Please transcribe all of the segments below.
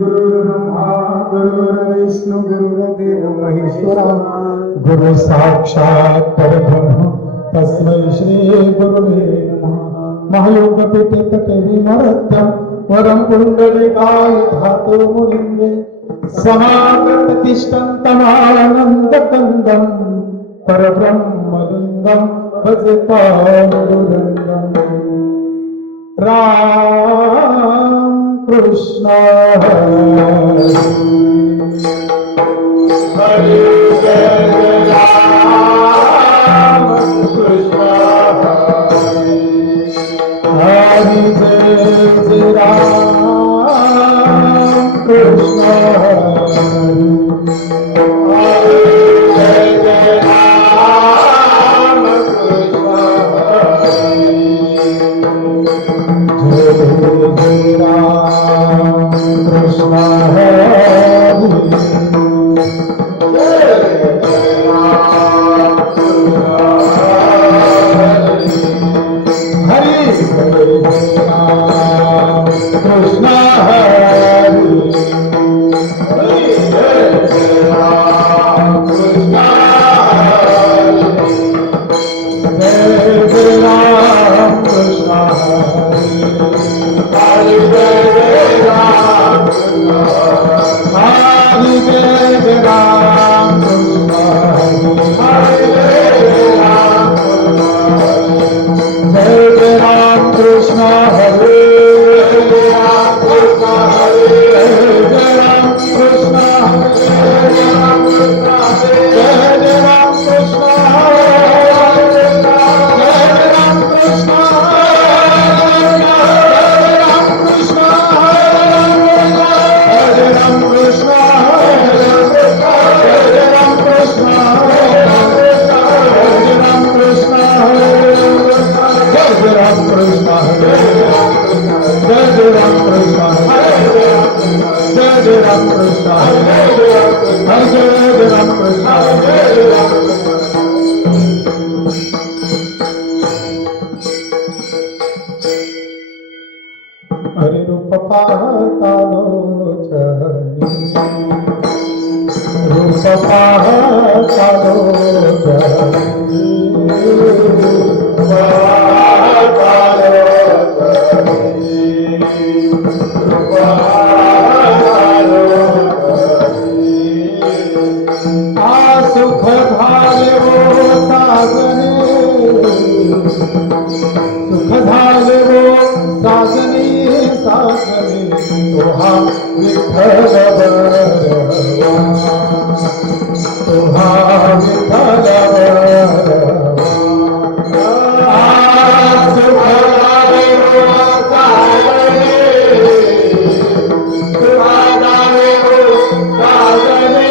गुरुर्ब्रह्मा गुरुर्विष्णू गुरुर्देव महेश्वरा गुरु साक्षात परब्रह्म तस्मै श्री गुरुवे नमः। महायोगपीठे विमरत्यं वरं पुण्डलिकाय धातो मुनिन्दे समागततिष्ठन्तमानन्दकन्दं परब्रह्मलिङ्गं भजे पाण्डुरङ्गम्। राम कृष्ण हरे जय राम कृष्ण हरे जय राम कृष्ण हरे जय राम कृष्ण हरि रूप पाहतालो रूप पाहतालो सुख झाले हो साजने सुख झाले हो साजनी साजनी तुहा विठ्ठल बरवा तुहा विठ्ठल बरवा सुख झाले हो साजनी तुहा झाले हो साजनी साजनी तुहा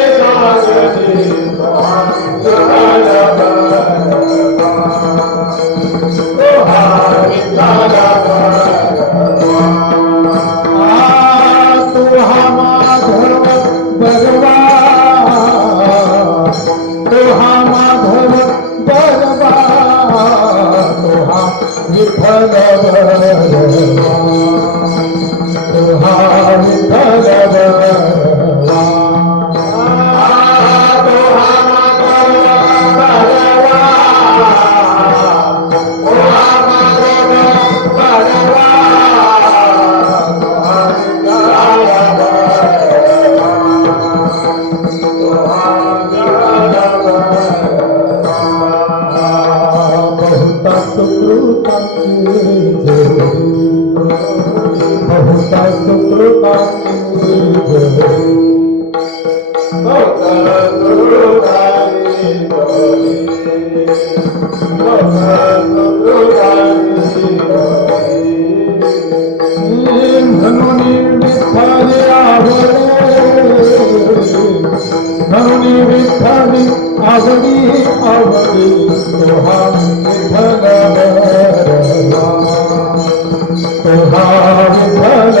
विठ्ठल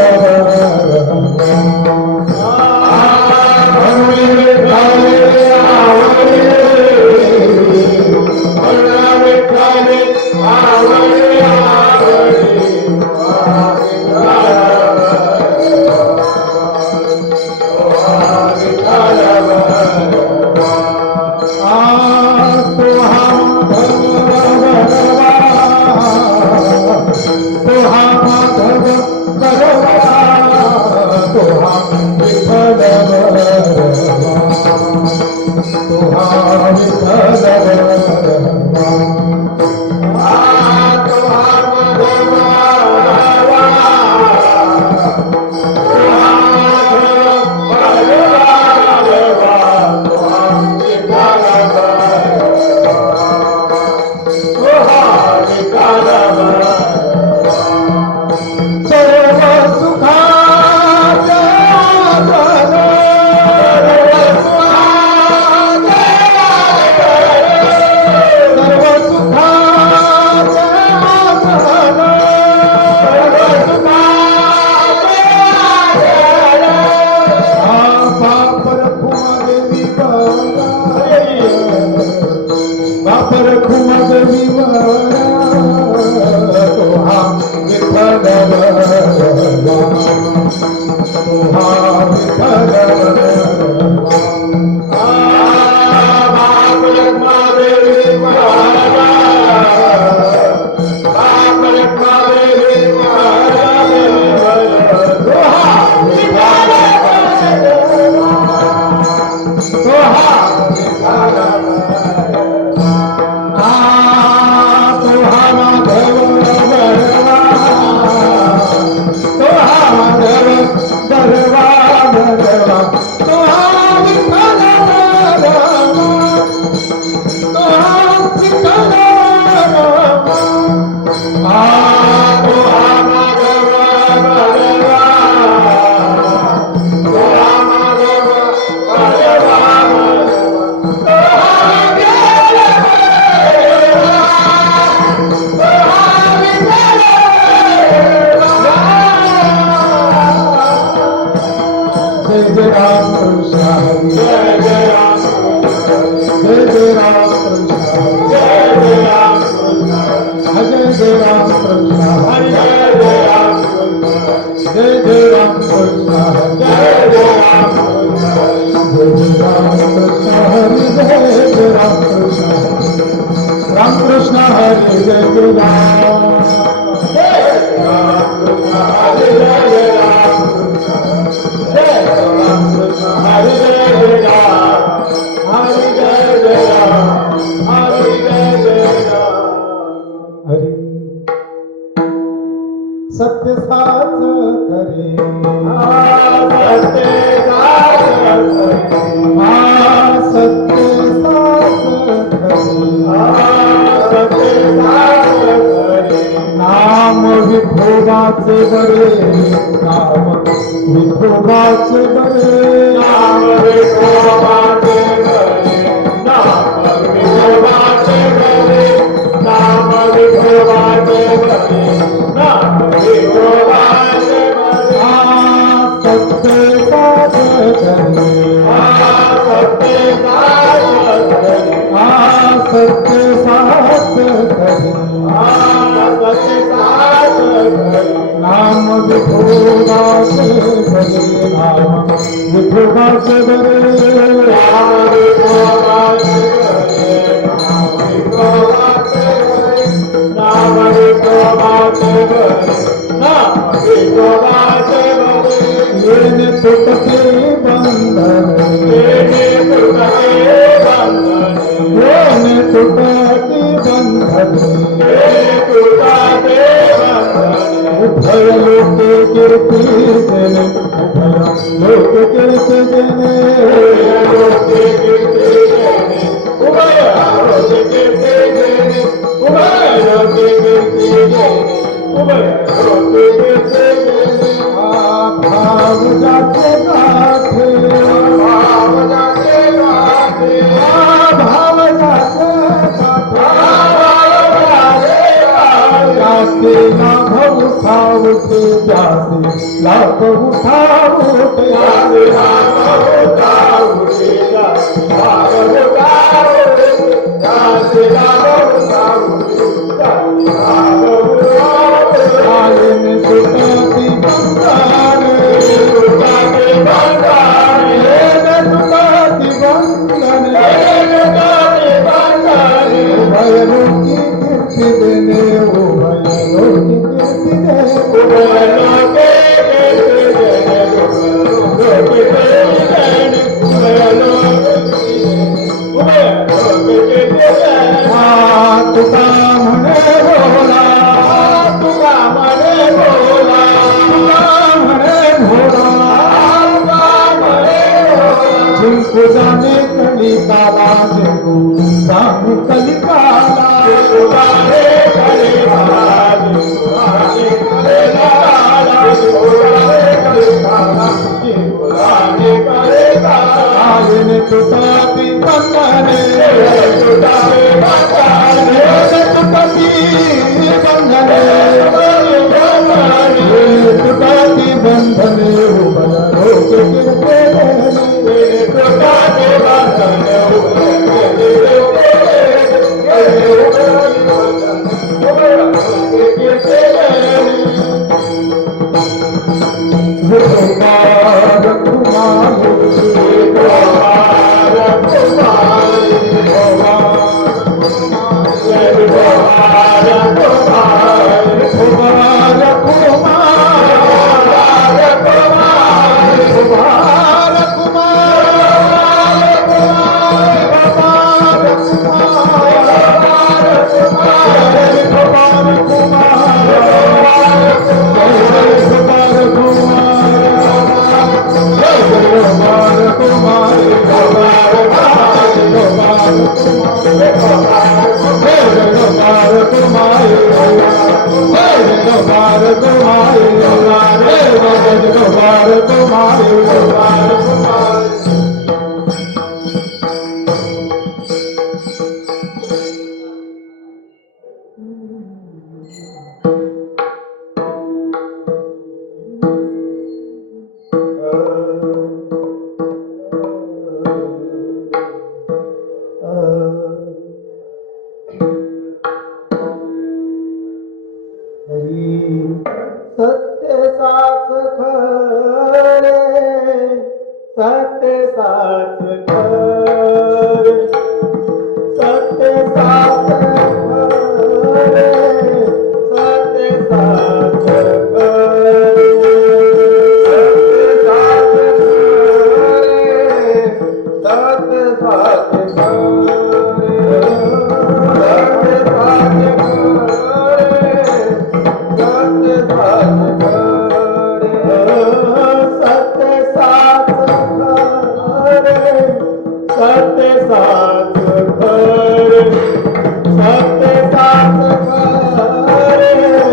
भरवा भरवा तो विठ्ठल रामा तो विठ्ठल रामा तो माधवा भरवा तो माधवा भरवा जय जय राम कृष्ण जय जय राम जय जय राम कृष्ण जय जय राम कृष्ण जय जय राम कृष्ण हरि जय जय राम जय जय राम कृष्ण जय जय राम जय जय राम कृष्ण हरि जय जय राम कृष्ण राम कृष्ण हरि जय जय राम कृष्ण हरि जय जय राम जय राम कृष्ण हरि जय जय राम हरि जय जय राम हरि जय जय राम हरि सत्य साच करे सत्य साच करे सत्य साच करे सत्य साच करे नाम विठोबाचे बरे नाम विठोबाचे बरे नाम विठोबाचे बरे नाम विठोबाचे बरे नाम विठोबाचे बरे नाम विठोबाचे बरे सत्य साच करे सत्य साच करे सत्य साच करे सत्य साच करे नाम विठोबाचे बरे नाम विठोबाचे बरे नाम विठोबाचे बरे नाम विठोबाचे बरे नाम विठोबाचे बरे नाम विठोबाचे बरे येणे तुटते बंधन येणे तुटते बंधन येणे तुटते बंधन येणे तुटते बंधन उभय लोके कीर्ती जने उभय लोके कीर्ती जने लोके कीर्ती जने उभय लोके कीर्ती जने उभय लोके कीर्ती जने उभय लोके कीर्ती जने भाव जाते गाठे भाव जाते गाठे भाव जाते गाठे लाभ उठावते जाते लाभ उठावते जाते लाभ उठावते जाते लाभ उठावते जाते लाभ उठावते जाते लाभ उठावते आयन सुताती बंधारे सुताती बंधारे सुताती बंधारे सुताती बंधारे उभय लोकी कीर्ति देने उभय लोकी कीर्ति देने उभय लोके कीर्ति देने उभय लोके कीर्ति देने उभय लोके कीर्ति देने तुका म्हणे भोला तुका म्हणे भोला तुका म्हणे भोला तुका म्हणे भोला जिंकू जाणे कलिकाला जिंकू जाणे कलिकाला जिंकू जाणे कलिकाला जिंकू जाणे कलिकाला जिंकू जाणे कलिकाला जिंकू जाणे कलिकाला येणे तुटाती बंधने तुटाती बंधने तुटाती बंधने तुटाती बंधने उभय लोके कीर्ती देने तुटाती बंधने उभय लोके कीर्ती पुकार तुम्हारे पुकार तुम्हारे सत्य साच खरे सत्य साच खरे सत्य साच खरे सत्य साच खरे सत्य साच खरे सत्य साच खरे सत्य साच खरे सत्य साच खरे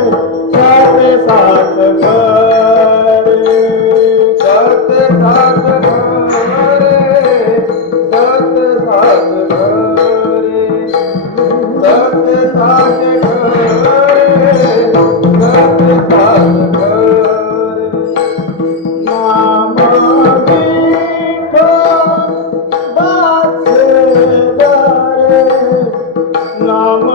सत्य साच खरे सत्य साच खरे सत्य साच खरे सत्य साच खरे नाम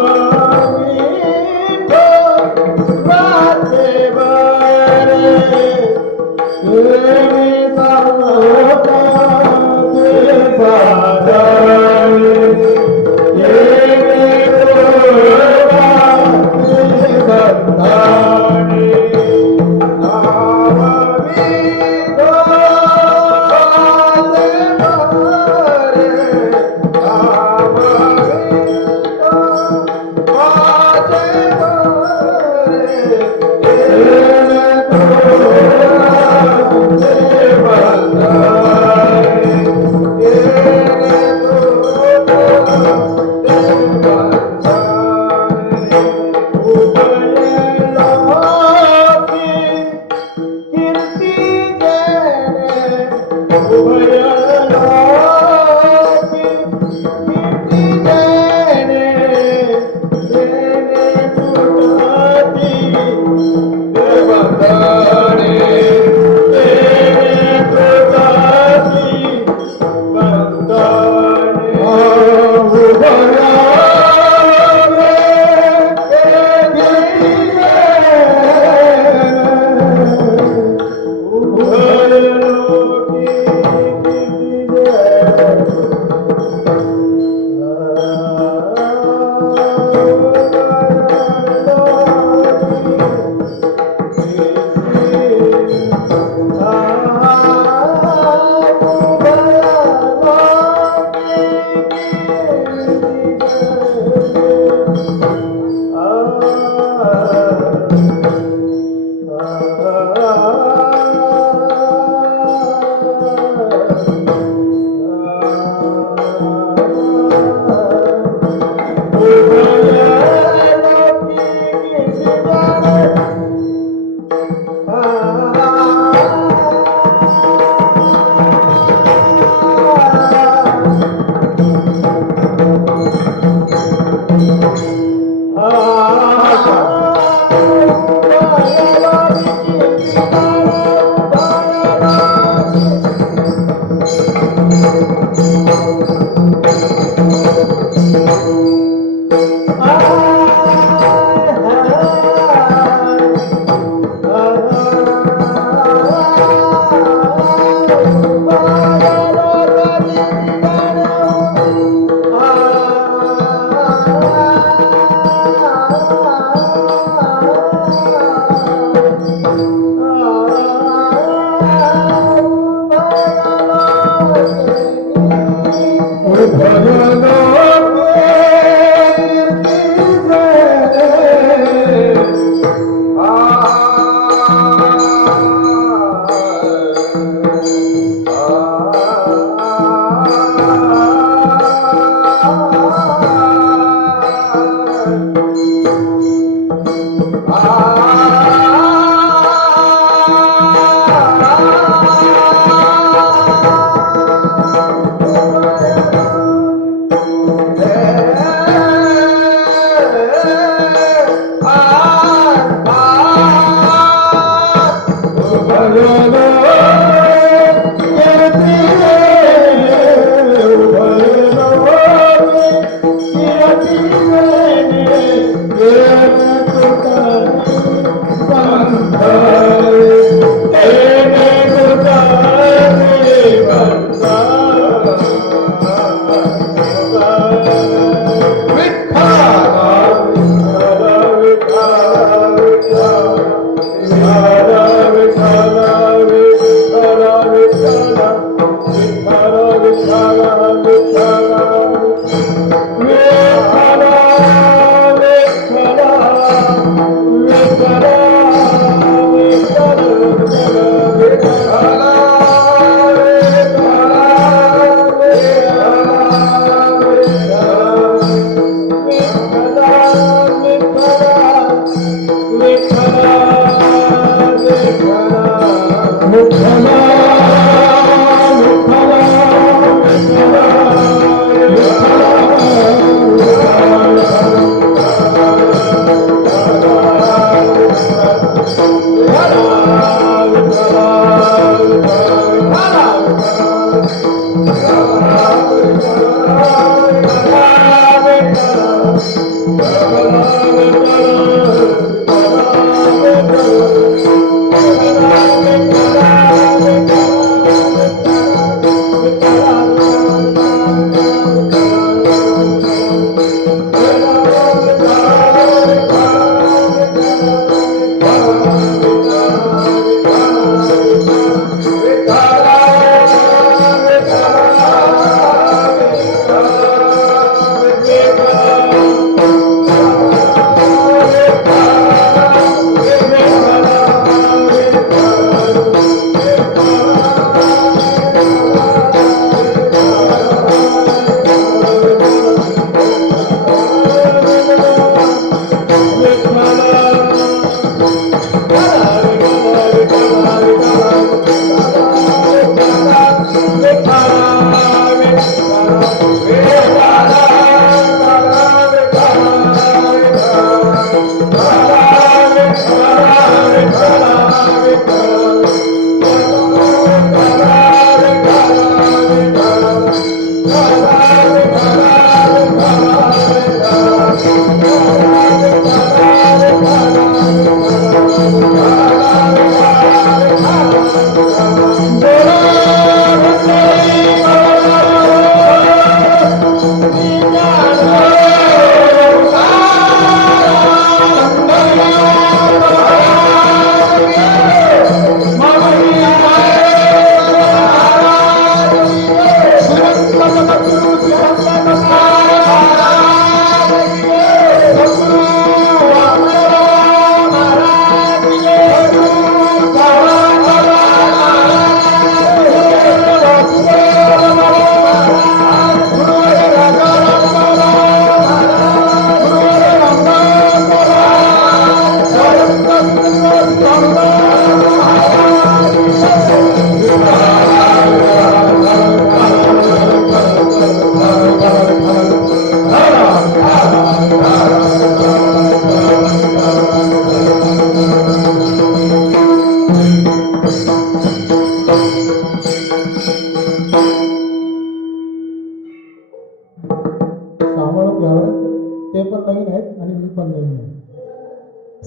Ah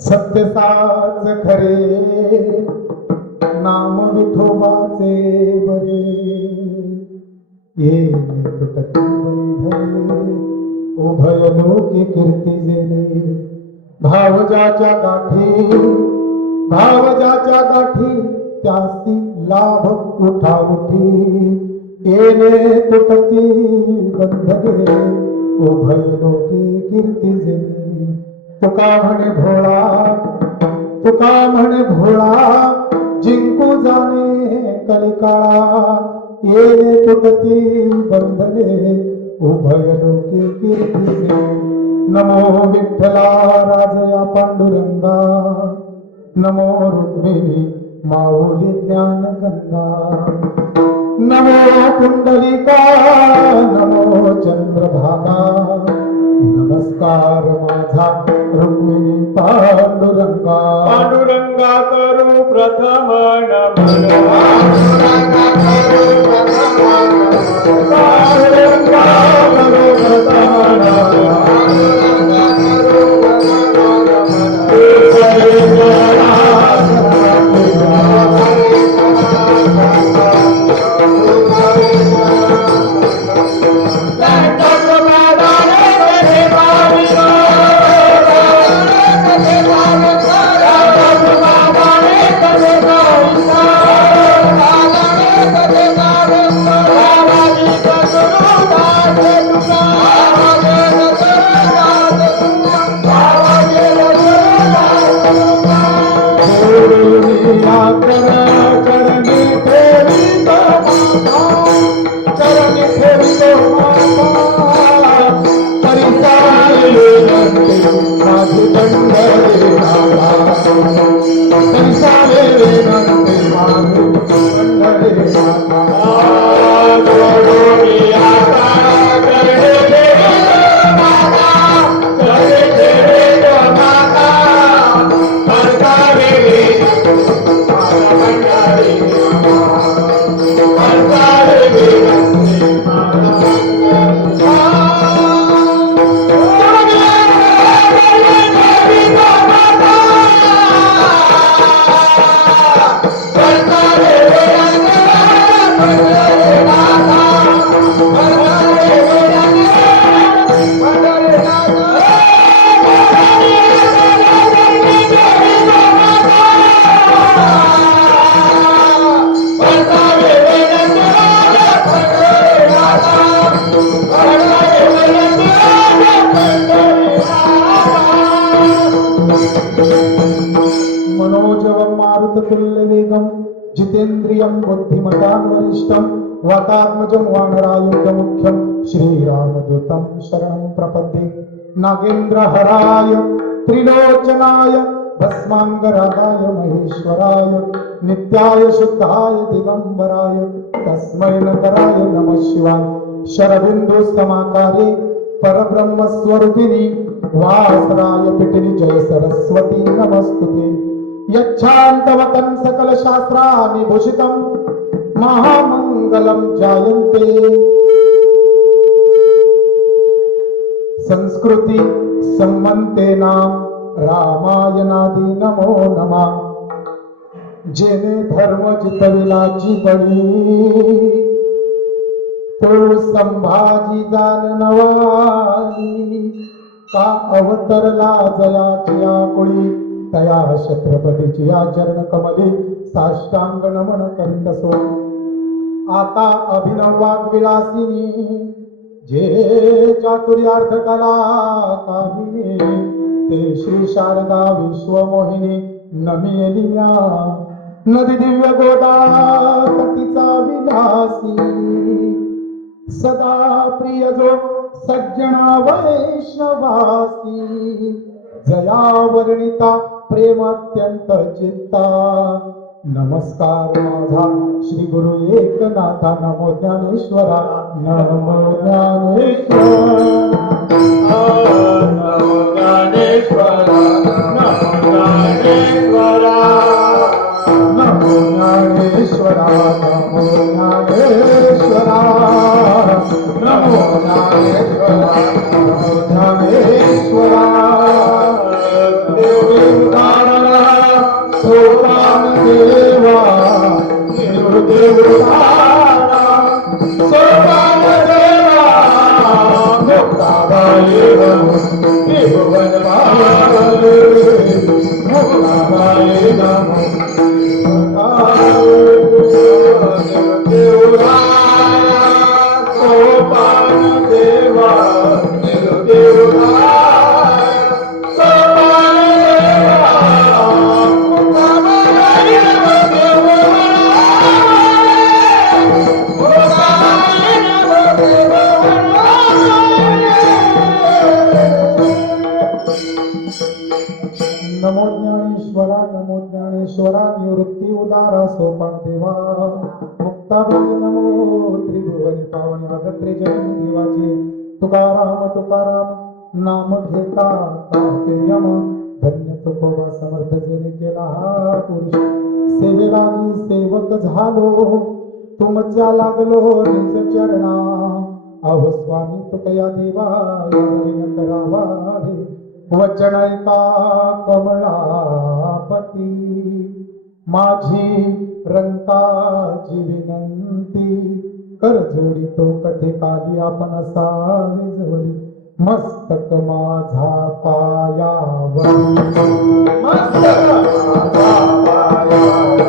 सत्य साच खरे नाम विठोबाचे बरे ये तुटती बंधने उभय लोके कीर्ती जेणे भाव ज्याच्या गाठी त्यासी लाभ उठाउठी येणे तुटती बंधने उभय लोके कीर्ती जेणे तुका म्हणे भोळा जिंकू जाणे कलिकाळा येणे तुटती बंधने उभय लोके कीर्ती नमो विठ्ठला राजया पांडुरंगा नमो रुक्मिणी माऊली ज्ञान गंगा नमो कुंडलिका नमो चंद्रभागा नमस्कार माझा रुक्मिणी पांडुरंगा पांडुरंगा करू प्रथम नमन पांडुरंगा करो प्रथम पांडुरंगा करो प्रथम पांडुरंगा करो जितेन्द्रियं बुद्धिमतां वरिष्ठं वातात्मजं वानरायुधमुख्यं श्रीरामदूतं शरणं प्रपद्ये नागेन्द्रहराय त्रिलोचनाय भस्माङ्गरागाय महेश्वराय नित्याय शुद्धाय दिगंबराय तस्मै नकराय नमः शिवाय शरबिंदु समाकारे परब्रह्मस्वरूपिणी वासराय पिटिनी जय सरस्वती नमस्तुते यच्छान्तवतं सकलशास्त्राणि भूषितं महामंगलं जायन्ते संस्कृति सम्मन्तेनां रामायणादि नमो नमः जेने धर्म जितविलाची बळी तो संभाजी जाननवारी का अवतरला जयाची आकुळी तया छत्रपतीची आचरण कमली साष्टांग नमन करीत असो आता अभिनव वाग्विलासिनी जे चातुर्यार्थ कला कामिनी ते श्री शारदा विश्वमोहिनी नमियली म्या नदी दिव्य गोदा तटीचा विलासी सदा प्रिय जो सज्जना वैष्णवासी जया वर्णिता प्रेम अत्यंत चित्ता नमस्कार माझा श्री गुरु एकनाथा नमो ज्ञानेश्वरा नमो ज्ञानेश्वरा नमो ज्ञानेश्वरा नमो ज्ञानेश्वरा नमो ज्ञानेश्वरा नमो ज्ञानेश्वरा नमो ज्ञानेश्वरा नमो ज्ञानेश्वरा देवदारा सोपान देवा देवदारा सोपान देवा मुक्ताबाई त्रिभुवन बाले मुक्ताबाई नमो सोपान देवा नमो ज्ञानेश्वरा निवृत्ती उदारा सोपान देवा मुक्ताबाई नमो त्रिभुवनी पावनी आदत्रे जननी देवाची तुकाराम तुकाराम नाम घेता कापे यम धन्य तुकोबा समर्थ जेने केला हा पुरुष सेवे लागी सेवक झालो तुमच्या लागलो निज चरणा अहो स्वामी तुकया देवा न करावावे वचन ऐका कमलापती माझी रंकाची विनंती कर जोडी तो कथे काली आपण असावे जवली मस्तक माझा पायावर मस्तक माझा पायावरी,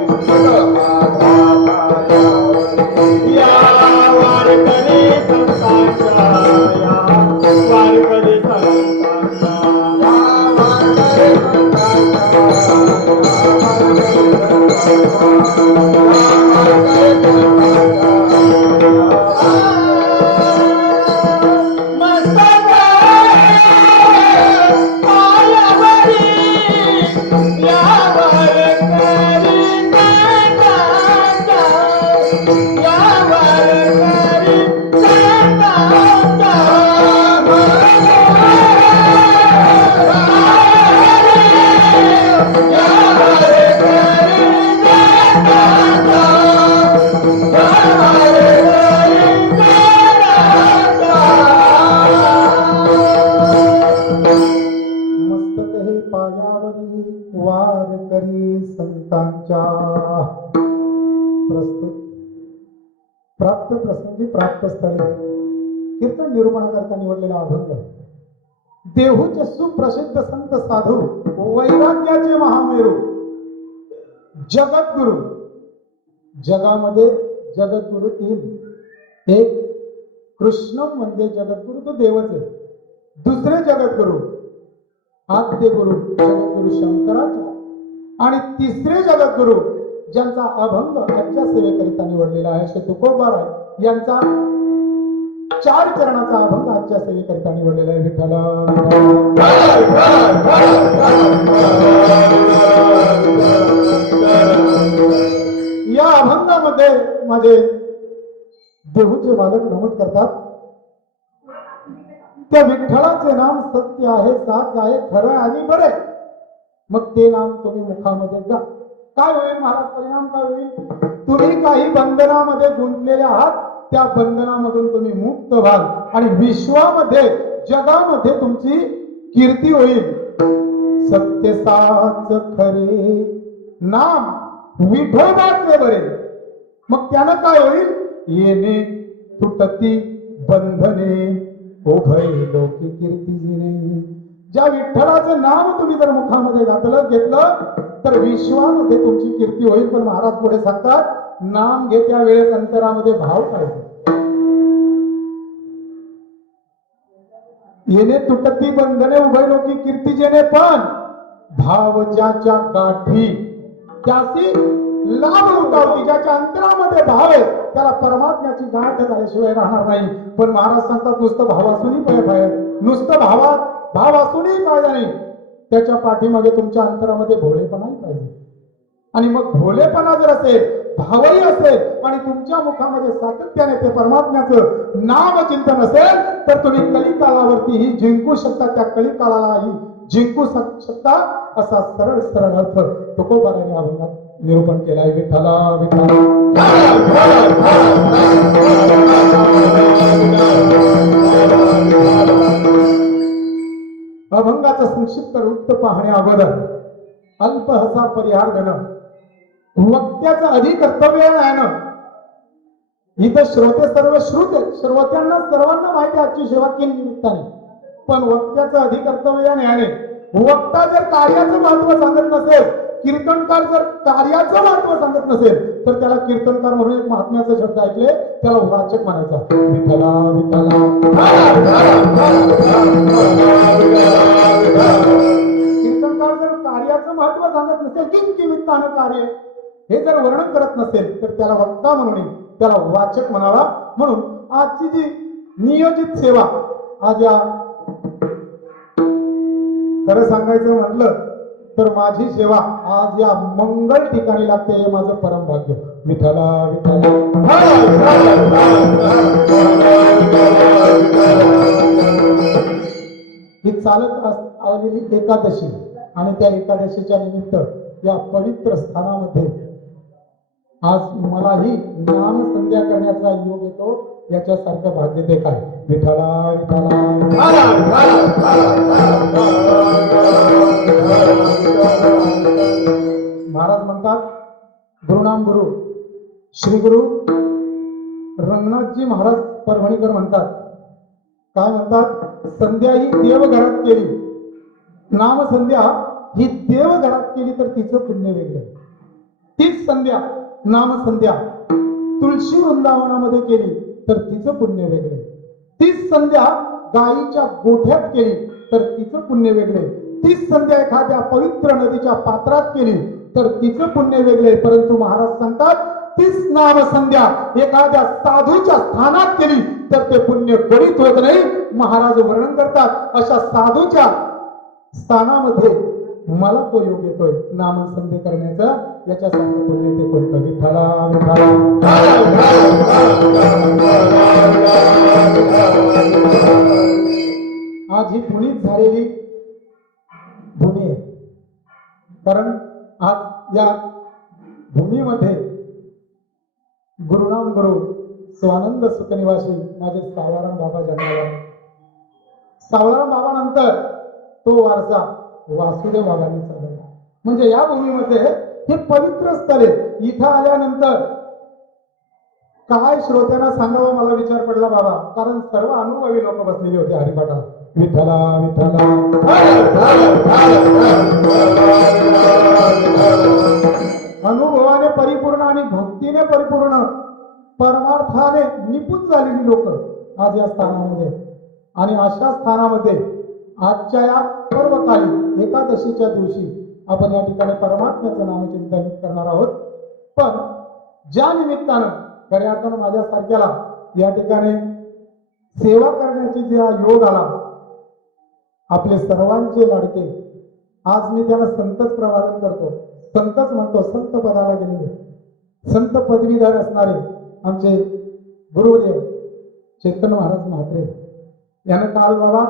मस्तक माझा पायावरी, या वारकरी संतांच्या, या वारकरी संतांच्या, या वारकरी मस्तक हे पायावरी वार करी संतांच्या प्रस्तुत प्राप्त प्रसंगी प्राप्त स्थळी कीर्तन निरूपणाकरता निवडलेला अभंग देहूचे सुप्रसिद्ध संत साधू वैराग्याचे महामेरू जगद्गुरु जगामध्ये जगद्गुरु तीन एक कृष्ण म्हणजे जगद्गुरु तो देवच आहे दुसरे जगद्गुरु आद्य गुरु जगद्गुरु शंकराचार्य आणि तिसरे जगद्गुरु ज्यांचा अभंग आजच्या सेवेकरिता निवडलेला आहे श्री तुकोबाराय यांचा 4 चरणाचा अभंग आजच्या सेवेकरिता निवडलेला आहे विठ्ठला या अभंगामध्ये माझे देहूचे बालक नमूद करतात त्या विठ्ठलाचे नाम सत्य आहे साच आहे खरं आणि बरे मग ते नाम तुम्ही मुखामध्ये जा काय होईल महाराज परिणाम काय होईल तुम्ही काही बंधनामध्ये गुंतलेले आहात त्या बंधनामधून तुम्ही मुक्त व्हाल आणि विश्वामध्ये जगामध्ये तुमची कीर्ती होईल सत्य साच खरे नाम विठोबाचे बरे मग त्यानं काय होईल येणे तुटती बंधने उभय लोकी कीर्तीने ज्या विठ्ठलाचं नाम तुम्ही जर मुखामध्ये घातलं घेतलं तर विश्वामध्ये तुमची कीर्ती होईल पण महाराज पुढे सांगतात नाम घेत्या वेळेस अंतरामध्ये भाव पाहिजे येणे तुटती बंधने उभय लोकी कीर्ती जेणे पण भाव ज्याच्या गाठी त्याची लाभ उठावती ज्याच्या अंतरामध्ये भाव आहे त्याला परमात्म्याची गाठ झाल्याशिवाय राहणार नाही पण महाराज सांगतात नुसतं भाव असूनही पाहिजे नुसतं भाव असूनही पाहिजे नाही त्याच्या पाठीमागे तुमच्या अंतरामध्ये भोळेपणाही पाहिजे आणि मग भोळेपणा जर असेल भावही असेल आणि तुमच्या मुखामध्ये सातत्याने ते परमात्म्याचं नाम चिंतन असेल तर तुम्ही कलिकालावरतीही जिंकू शकता त्या कलिकालालाही जिंकू शकता असा सरळ सरळ अर्थ तुकोबाराने अभंगात निरूपण केलाय विठ्ठला विठ्ठला अभंगाचा संक्षिप्त वृत्त पाहण्या अगोदर अल्प हसा परिहार देणं वक्त्याचं अधिक कर्तव्य आहे ना इथं श्रोते सर्व श्रुते श्रोत्यांना सर्वांना माहिती आजची सेवा केली निमित्ताने पण वक्त्याचं अधिक कर्तव्य आहे वक्ता जर कार्याचं महत्व सांगत नसेल कीर्तनकार जर कार्याचं महत्व सांगत नसेल तर त्याला कीर्तनकार म्हणून एक महात्म्याचे शब्द ऐकले त्याला वाचक म्हणायचा विठ्ठला कीर्तनकार जर कार्याचं महत्व सांगत नसेल किंकिमित्तानं कार्य हे जर वर्णन करत नसेल तर त्याला वक्ता म्हणून त्याला वाचक म्हणावा म्हणून आजची जी नियोजित सेवा आज या खरं सांगायचं म्हटलं तर माझी सेवा आज या मंगल ठिकाणी लागते हे माझं परम भाग्य. विठ्ठला विठ्ठला ही चालत आलेली एकादशी आणि त्या एकादशीच्या निमित्त या पवित्र स्थानामध्ये आज मलाही नाम संध्या करण्याचा योग येतो. याच्यासारखं भाग्य ते काय. विठ्ठला विठ्ठला महाराज म्हणतात, गुरुनाम गुरु श्री गुरु रंगनाथजी महाराज परभणीकर म्हणतात, काय म्हणतात, संध्या ही देवघरात केली, नाम संध्या ही देवघरात केली तर तिचं पुण्य वेगळं. तीच संध्या नाम संध्या तुळशी वृंदावनामध्ये केली तर तिचं पुण्य वेगळे. तीच संध्या गायीच्या गोठ्यात केली तर तिचं पुण्य वेगळे. तीच संध्या एखाद्या पवित्र नदीच्या पात्रात केली तर तिचं पुण्य वेगळे. परंतु महाराज सांगतात, तीच नाम संध्या एखाद्या साधूच्या स्थानात केली तर ते पुण्य गणित होत नाही. महाराज वर्णन करतात, अशा साधूच्या स्थानामध्ये मला तो योग येतोय नामसंध्या करण्याचा. याच्यासारखं पुण्य ते कोणतं. विठ्ठला आज ही पुनीत झालेली भूमी आहे. कारण आज या भूमीमध्ये गुरुनाम गुरु स्वानंद सुखनिवासी माझे सावळाराम बाबा जन्माला. सावळाराम बाबानंतर तो वारसा वासुदेव बाबांनी चालवला. म्हणजे या भूमीमध्ये हे पवित्र स्थळ आहे. इथं आल्यानंतर काय श्रोत्यांना सांगावं मला विचार पडला बाबा, कारण सर्व अनुभवी लोक बसलेले होते हरिपाठाला. विठ्ठला विठ्ठला अनुभवाने परिपूर्ण आणि भक्तीने परिपूर्ण परमार्थाने निपुण झालेली लोक आज या स्थानामध्ये. आणि अशा स्थानामध्ये आजच्या या पर्वकाली एकादशीच्या दिवशी आपण या ठिकाणी परमात्म्याचं नामचिंतन करणार आहोत. पण ज्या निमित्तानं खऱ्या अर्थानं माझ्यासारख्याला या ठिकाणी सेवा करण्याची जो योग आला, आपले सर्वांचे लाडके, आज मी त्याला संतच प्रवादन करतो, संतच म्हणतो, संत पदाला गेलेले, संत पदवीधर असणारे आमचे गुरुदेव चेतन महाराज म्हात्रे यानं काल बाबा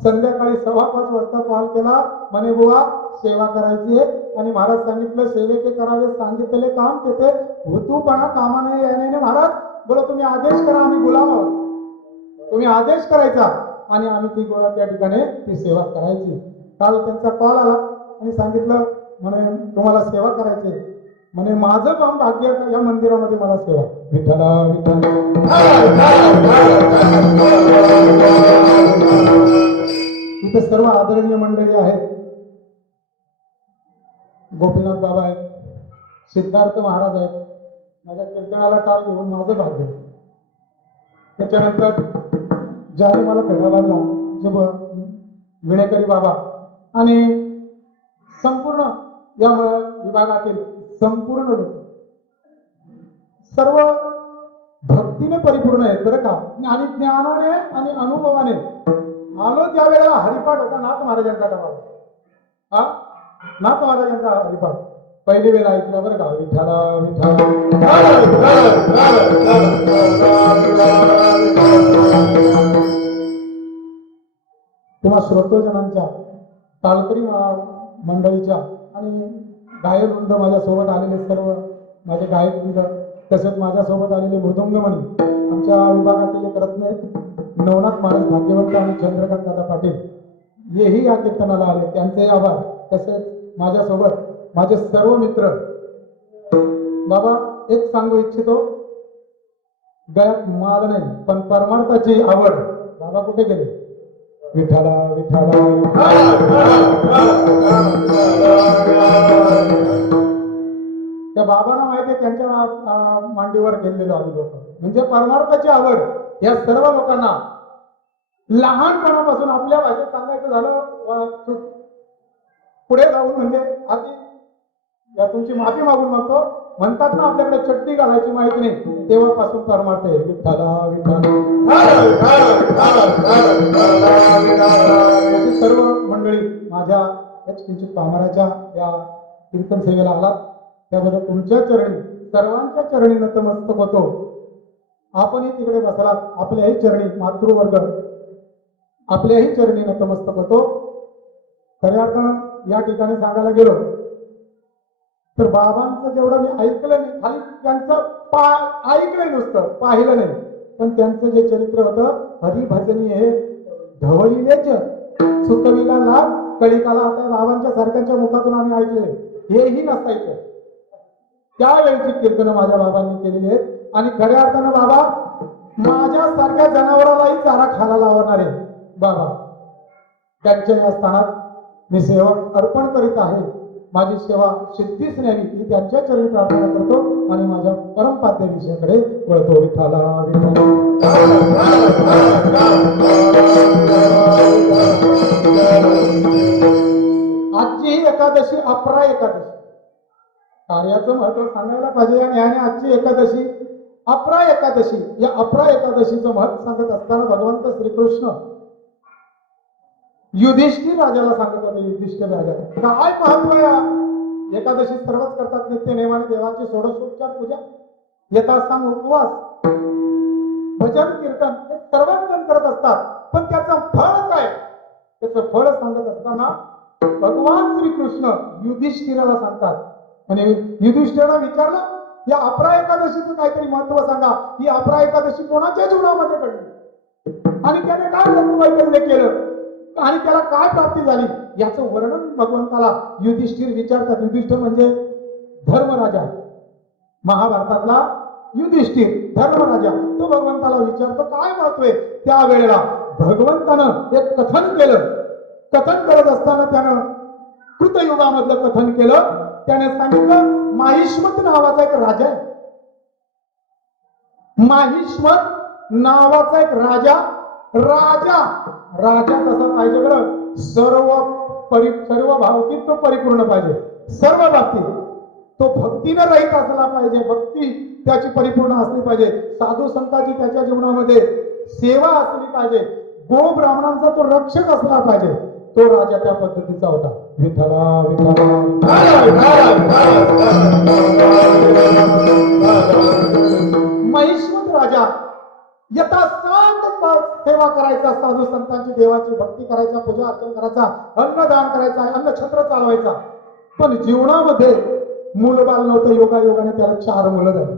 संध्याकाळी 5:15 वाजता कॉल केला. म्हणे बुवा सेवा करायची आहे. आणि महाराज सांगितलं सेवेचे करावे सांगितलेले काम तेथे हुतूपणा कामा नाही याने. महाराज बोला तुम्ही आदेश करा, आम्ही गुलाम आहोत, तुम्ही आदेश करायचा आणि आम्ही ती गोळा त्या ठिकाणी ती सेवा करायची. काल त्यांचा कॉल आला आणि सांगितलं म्हणे तुम्हाला सेवा करायची. म्हणे माझं काम भाग्य या मंदिरामध्ये मला सेवा. विठ्ठला विठ्ठला इथे सर्व आदरणीय मंडळी आहेत. गोपीनाथ बाबा आहेत, सिद्धार्थ महाराज आहेत. माझ्या कीर्तनाला टाळ घेऊन माझं भाग्य. त्याच्यानंतर ज्याने मला पेढा बांधला जब विणेकरी बाबा आणि संपूर्ण या विभागातील संपूर्ण लोक सर्व भक्तीने परिपूर्ण आहेत बरं का. आणि ज्ञानाने आणि अनुभवाने आलो त्यावेळेला हरिपाठ होता नाथ महाराजांचा डबा. हा नाथ महाराजांचा हरिपाठ पहिली वेळा ऐकला बरं का. विठ्ठला तुम्हा श्रोतजनांच्या तालकरी मंडळीच्या आणि गायक वृंद माझ्यासोबत आलेले सर्व माझे गायक वृंद, तसेच माझ्यासोबत आलेले मृदंगमणी आमच्या विभागातील एक रत्न आहेत नवनाथ महाराज भाग्यवंत आणि चंद्रकांत दादा पाटील, हेही या कीर्तनाला आले, त्यांचे आभार. तसेच माझ्यासोबत माझे सर्व मित्र. बाबा एक सांगू इच्छितो, गळ्यात माल नाही पण परमार्थाची आवड. बाबा कुठे गेले? विठ्ठला विठ्ठला त्या बाबांना माहिती आहे त्यांच्या मांडीवर गेलेलो आम्ही लोक. म्हणजे परमार्थाची आवड या सर्व लोकांना लहानपणापासून आपल्या भाषेत सांगायचं झालं पुढे जाऊन म्हणजे आधी या तुमची माफी मागून मागतो म्हणतात ना आपल्याकडे चट्टी घालायची माहिती नाही, तेव्हापासून परमार्थ आहे. विठ्ठला विठ्ठला अशी सर्व मंडळी माझ्या किंचित पामराच्या या कीर्तन सेवेला आलात त्याबद्दल तुमच्या चरणी सर्वांच्या चरणी नतमस्तक होतो. आपणही तिकडे बसलात आपल्याही चरणी मातृवर्ग आपल्याही चरणी नतमस्तक होतो. खऱ्या अर्थानं या ठिकाणी सांगायला गेलो तर बाबांचं जेवढं मी ऐकलं नाही, खाली त्यांचं ऐकलंय नुसतं पाहिलं नाही, पण त्यांचं जे चरित्र होतं हरिभजनी हे ढवळीनेच सुकविला लाभ कळिकाला आता बाबांच्या सारख्यांच्या मुखातून आम्ही ऐकलेले हेही नसायचं. त्यावेळची कीर्तनं माझ्या बाबांनी केलेली आहेत आणि खऱ्या अर्थानं बाबा माझ्यासारख्या जनावरालाही चारा खायला लावणारे बाबा त्यांच्या या स्थानात मी सेवा अर्पण करीत आहे. माझी सेवा सिद्धीच न्यावी ही त्यांच्या चरणी प्रार्थना करतो आणि माझ्या परमपाद्य विषयाकडे वळतो. विठ्ठला आजची ही एकादशी अपरा एकादशी कार्याचं महत्व सांगायला पाहिजे आणि आजची एकादशी अपरा एकादशी. या अपरा एकादशीचं महत्व सांगत असताना भगवंत श्रीकृष्ण युधिष्ठिर राजाला सांगत होते. युधिष्ठिर राजाला काय महत्व या एकादशी सर्वच करतात नित्य नेमाने देवाची षोडशोपचार पूजा यथास्थान उपवास भजन कीर्तन हे सर्वच जण करत असतात, पण त्याचं फळ काय त्याचं फळ सांगत असताना भगवान श्रीकृष्ण युधिष्ठिराला सांगतात आणि युधिष्ठिराला विचारलं या अपरा एकादशीचं काहीतरी महत्व सांगा. ही अपरा एकादशी कोणाच्या जीवनामध्ये घडली आणि त्याने काय वैकल्य केलं आणि त्याला काय प्राप्ती झाली याचं वर्णन भगवंताला युधिष्ठिर विचारतात. युधिष्ठिर म्हणजे धर्मराजा, महाभारतातला युधिष्ठिर धर्मराजा. तो भगवंताला विचारतो काय महत्व आहे. त्यावेळेला भगवंतानं एक कथन केलं. कथन करत असताना त्यानं कृतयुगामधलं कथन केलं. त्याने सांगितलं माहिष्मत नावाचा एक राजा आहे. माहिष्मत नावाचा एक राजा कसा पाहिजे बरं सर्व बाबतीत तो परिपूर्ण पाहिजे. सर्व बाबतीत तो भक्तीनं रहित असला पाहिजे. भक्ती त्याची परिपूर्ण असली पाहिजे. साधू संतांची त्याच्या जीवनामध्ये सेवा असली पाहिजे. गो ब्राह्मणांचा तो रक्षक असला पाहिजे. तो राजा त्या पद्धतीचा होता. विठ्ठला महिष्मत राजा यथासांग सेवा करायचा, साधू संतांची देवाची भक्ती करायचा, पूजा अर्चन करायचा, अन्नदान करायचा, अन्न छत्र चालवायचा. पण जीवनामध्ये मूलबाल नव्हतं. योगायोगाने त्याला 4 मुलं झाली.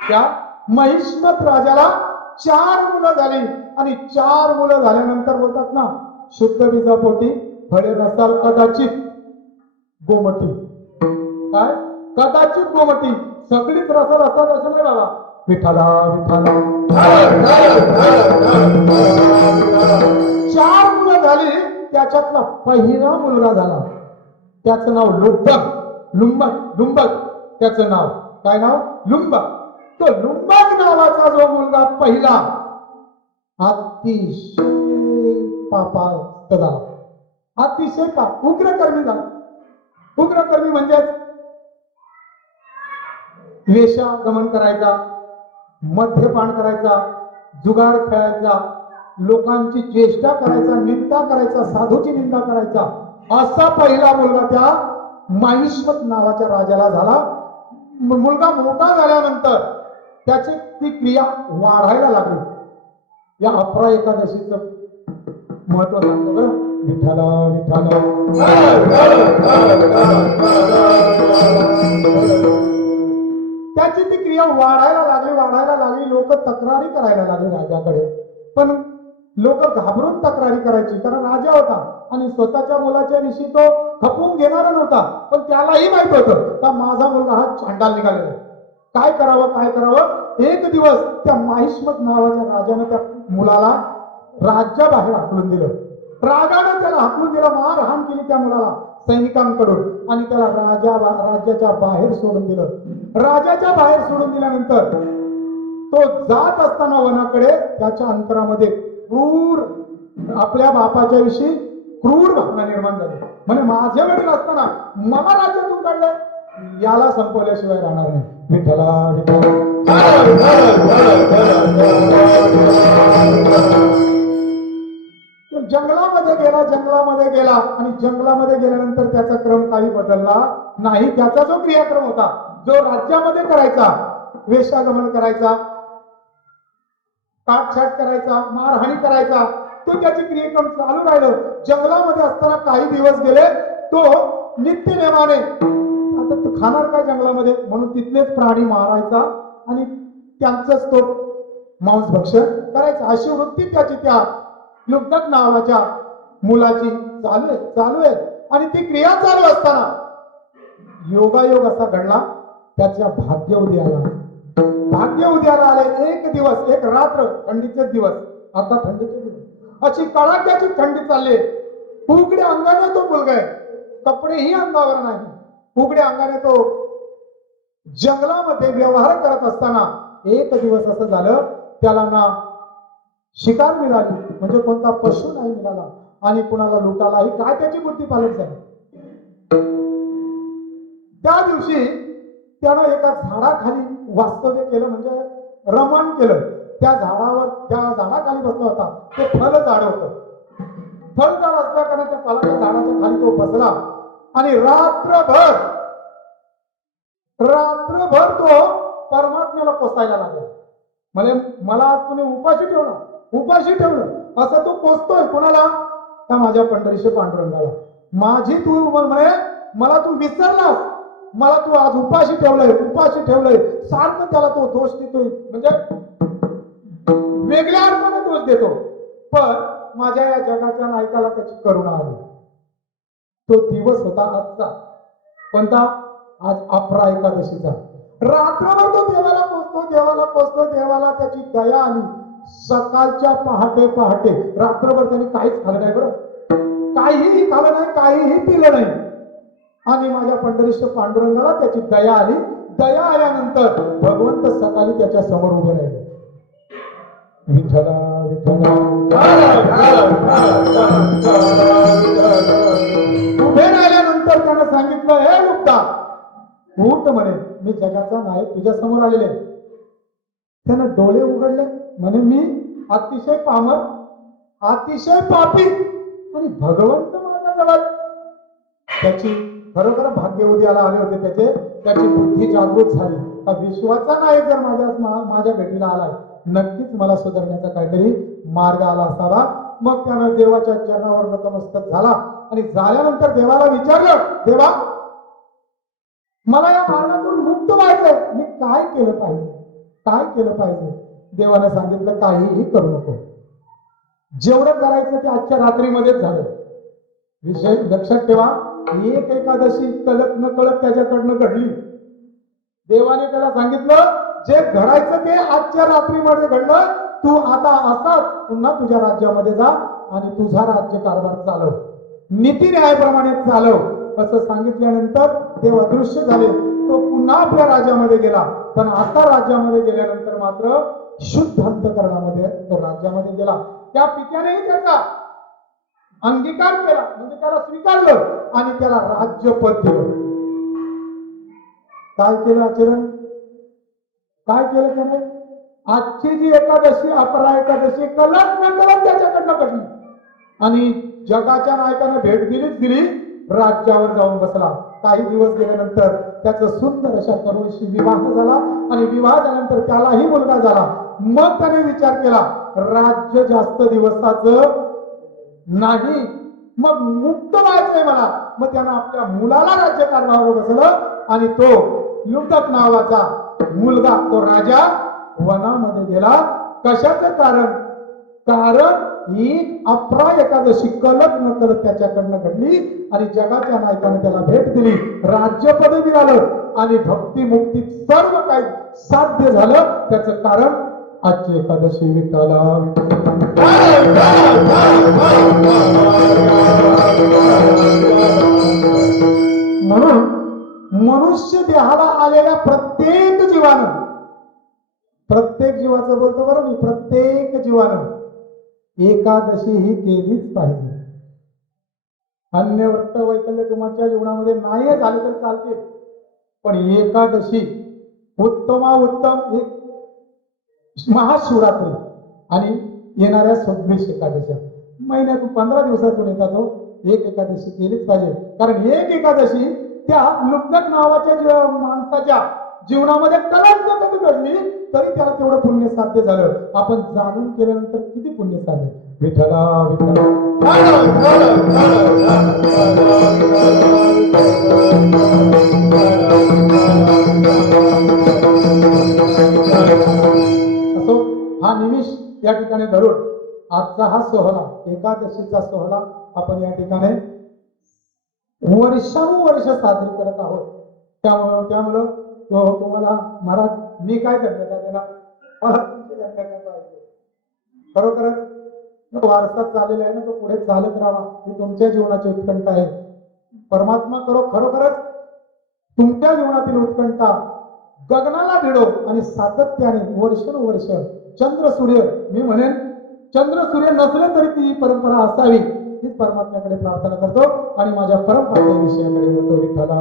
त्या महिष्मत राजाला 4 मुलं झाली आणि 4 मुलं झाल्यानंतर बोलतात ना शुद्ध बीजापोटी फळे नसाल कदाचित गोमटी. काय कदाचित गोमटी सगळीच रसाल असतात असं नाही बाबा. विठ्ठला विठ्ठला 4 मुलं झाली. त्याच्यातला पहिला मुलगा झाला त्याचं नाव लुंबक. त्याचं नाव काय नाव लुंबक. तो लुंबक नावाचा जो मुलगा पहिला अतिशय पापास्त झाला. अतिशय उग्रकर्मी झाला. उग्रकर्मी म्हणजे वेश्यागमन करायचा, मद्यपान करायचा, जुगार खेळायचा, लोकांची चेष्टा करायचा, निंदा करायचा, साधूची निंदा करायचा. असा पहिला मुलगा त्या माहिष्मत नावाच्या राजाला झाला. मुलगा मोठा झाल्यानंतर त्याची ती क्रिया वाढायला लागली. या अपरा एकादशीचं महत्व सांगतो बरं. विठ्ठला विठ्ठला त्याची ती क्रिया वाढायला लागली. लोक तक्रारी करायला लागले राजाकडे. पण लोक घाबरून तक्रारी करायची कारण राजा होता आणि स्वतःच्या मुलाच्या विषयी तो खपवून घेणारा नव्हता. पण त्यालाही माहित होतं का माझा मुलगा हा चांडाल निघालेला. काय करावं. एक दिवस त्या माहिष्मत नावाच्या राजानं त्या मुलाला राज्याबाहेर हाकलून दिलं. रागानं त्याला हाकलून दिला. मारहाण केली त्या मुलाला सैनिकांकडून आणि त्याला राज्याच्या बाहेर सोडून दिलं. राजाच्या बाहेर सोडून दिल्यानंतर तो जात असताना वनाकडे त्याच्या अंतरामध्ये क्रूर आपल्या बापाच्या विषयी क्रूर भावना निर्माण झाली. म्हणजे माझे वडील असताना मला राज्यातून काढलं, याला संपवल्याशिवाय राहणार नाही. विठ्ठला जंगलामध्ये गेला आणि जंगलामध्ये गेल्यानंतर त्याचा क्रम काही बदलला नाही. त्याचा जो क्रियाक्रम होता, जो राज्यामध्ये करायचा, वेशागमन करायचा, काटछाट करायचा, मारहाणी करायचा, तो त्याचे क्रियाक्रम चालू राहिलं. जंगलामध्ये असताना काही दिवस गेले, तो नित्य नेमाने आता तो खाणार काय जंगलामध्ये, म्हणून तिथलेच प्राणी मारायचा आणि त्यांचंच तो मांसभक्षण करायचा. अशी वृत्ती त्याची त्या लुब्धक नावाच्या मुलाची चालू आहे. आणि ती क्रिया चालू असताना योगायोग असा घडला, त्याच्या भाग्य उद्याला आले. एक दिवस, एक रात्र, थंडीचे दिवस, आता थंडीचे दिवस, अशी कडाक्याची थंडी चालली. उघड्या अंगाने तो मुलगा आहे, कपडेही अंगावर नाही, उघड्या अंगाने तो जंगलामध्ये व्यवहार करत असताना एक दिवस असं झालं, त्याला ना शिकार मिळाली, म्हणजे कोणता पशु नाही मिळाला आणि कुणाला लुटालाही काय त्याची बुद्धी पालट झाली. त्या दिवशी त्यानं एका झाडाखाली वास्तव्य केलं, म्हणजे रमण केलं. त्या झाडाखाली बसला होता. ते फळ झाड होतं. फळ झाड असल्या कारण त्या फळाच्या झाडाच्या खाली तो बसला आणि रात्रभर तो परमात्म्याला कोसायला लागला. मला आज तुम्ही उपाशी ठेवलं असं तो कोसतोय. कुणाला? त्या माझ्या पंढरीशे पांडुरंगाला. माझी तू म्हणे, मला तू विसरलास, मला तू आज उपाशी ठेवलंय. सारखं त्याला तो दोष देतोय, म्हणजे वेगळ्या अर्थाने दोष देतो. पण माझ्या या जगाच्या नायकाला त्याची करुणा आली. तो दिवस होता आजचा, कोणता? आज अपरा एकादशीचा. रात्रभर तो देवाला पोचतो, देवाला त्याची दया आली. सकाळच्या पहाटे रात्रभर त्याने काहीच खाल्लं नाही, बरं, काहीही खाल्लं नाही, काहीही पिलं नाही. आणि माझ्या पंढरीश पांडुरंगाला त्याची दया आली. दया आल्यानंतर भगवंत सकाळी त्याच्या समोर उभे राहिले. विठ्ठला विठ्ठला उभे राहिल्यानंतर त्यानं सांगितलं, हे लुप्ता, उठ म्हणे, मी जगाचा नायक तुझ्या समोर आलेले. त्यानं डोळे उघडले, म्हणे मी अतिशय पामर, अतिशय पापी आणि भगवंत माझ्या जवळ. त्याची खरोखर भाग्य उद्याला आले होते. त्याची बुद्धी जागृत झाली. विश्वाचा नायक जर माझ्या भेटीला आलाय, नक्कीच मला सुधारण्याचा काहीतरी मार्ग आला असावा. मग त्यानं देवाच्या चरणावर नतमस्तक झाला आणि झाल्यानंतर देवाला विचारलं, देवा, मला या मार्गातून मुक्त व्हायचंय, मी काय केलं पाहिजे? देवाने सांगितलं, काहीही करू नको, जेवढं करायचं ते आजच्या रात्रीमध्येच झालं. विषय लक्षात ठेवा, एक एकादशी कळत न कळत त्याच्याकडनं घडली. देवाने त्याला सांगितलं, जे घडायचं ते आजच्या रात्रीमध्ये घडलं. तू आता असाच पुन्हा तुझ्या राज्यामध्ये जा आणि तुझा राज्य कारभार चालव, नीती न्यायाप्रमाणे चालव, असं सांगितल्यानंतर देव अदृश्य झाले. तो पुन्हा आपल्या राज्यामध्ये गेला. पण आता राज्यामध्ये गेल्यानंतर मात्र शुद्ध अंतःकरणामध्ये तो राज्यामध्ये गेला. त्या पित्यानेही त्याचा अंगीकार केला, म्हणजे त्याला स्वीकारलं आणि त्याला राज्यपद दिलं. काय केलं आचरण? काय केलं त्याने? आजची जी एकादशी, अपरा एकादशी, कलत न कलत त्याच्याकडनं घडली आणि जगाच्या नायकाने भेट दिली. राज्यावर जाऊन बसला. काही दिवस गेल्यानंतर त्याचा सुंदर अशा तरुणीशी विवाह झाला आणि विवाह झाल्यानंतर त्यालाही मुलगा झाला. मग त्याने विचार केला, राज्य जास्त दिवसाचं नाही, मग मुक्त व्हायचंय मला. मग त्यानं आपल्या मुलाला राज्यकारभारावर बसवलं आणि तो लुब्धक नावाचा मुलगा, तो राजा वनामध्ये गेला. कशाचं कारण ही अपरा एकादशी कलत न कलत त्याच्याकडनं घडली आणि जगाच्या नायकाने त्याला भेट दिली, राज्यपद मिळालं आणि भक्ती मुक्ती सर्व काही साध्य झालं. त्याचं कारण आजची एकादशी. विठ्ठला म्हणून मनुष्य देहाला आलेल्या प्रत्येक जीवाचं बोलतो बरं मी, प्रत्येक जीवानं एकादशी ही केलीच पाहिजे. अन्य व्रत वैकल्य तुमच्या जीवनामध्ये नाही झाले तर चालते, पण एकादशी उत्तम एक महाशिवरात्री आणि येणाऱ्या 26 एकादशा महिन्यातून 15 दिवसातून येतात हो. एक एकादशी केलीच पाहिजे, कारण एक एकादशी त्या लुब्धक नावाच्या माणसाच्या जीवनामध्ये कलंक कधी घडली तरी त्याला तेवढं पुण्य साध्य झालं. आपण जाणून केल्यानंतर किती पुण्य साध्य. विठ्ठला विठ्ठला असो. हा निमिष या ठिकाणी धरून आजचा हा सोहळा, एकादशीचा सोहळा आपण या ठिकाणी वर्षानुवर्ष साजरी करत आहोत. त्यामुळं तुम्हाला महाराज मी काय करतो त्याला मला तुमची धन्यवाद पाहिजे. खरोखरच वारसा चाललेला आहे ना, तो पुढे चालत राहावा ही तुमच्या जीवनाची उत्कंठा आहे. परमात्मा खरोखरच तुमच्या जीवनातील उत्कंठा गगनाला भिडो आणि सातत्याने वर्षानुवर्ष चंद्र सूर्य, मी म्हणेन चंद्र सूर्य नसले तरी ती परंपरा असावी हीच परमात्म्याकडे प्रार्थना करतो आणि माझ्या परमपाद्य विषयाकडे होतो. विठ्ठला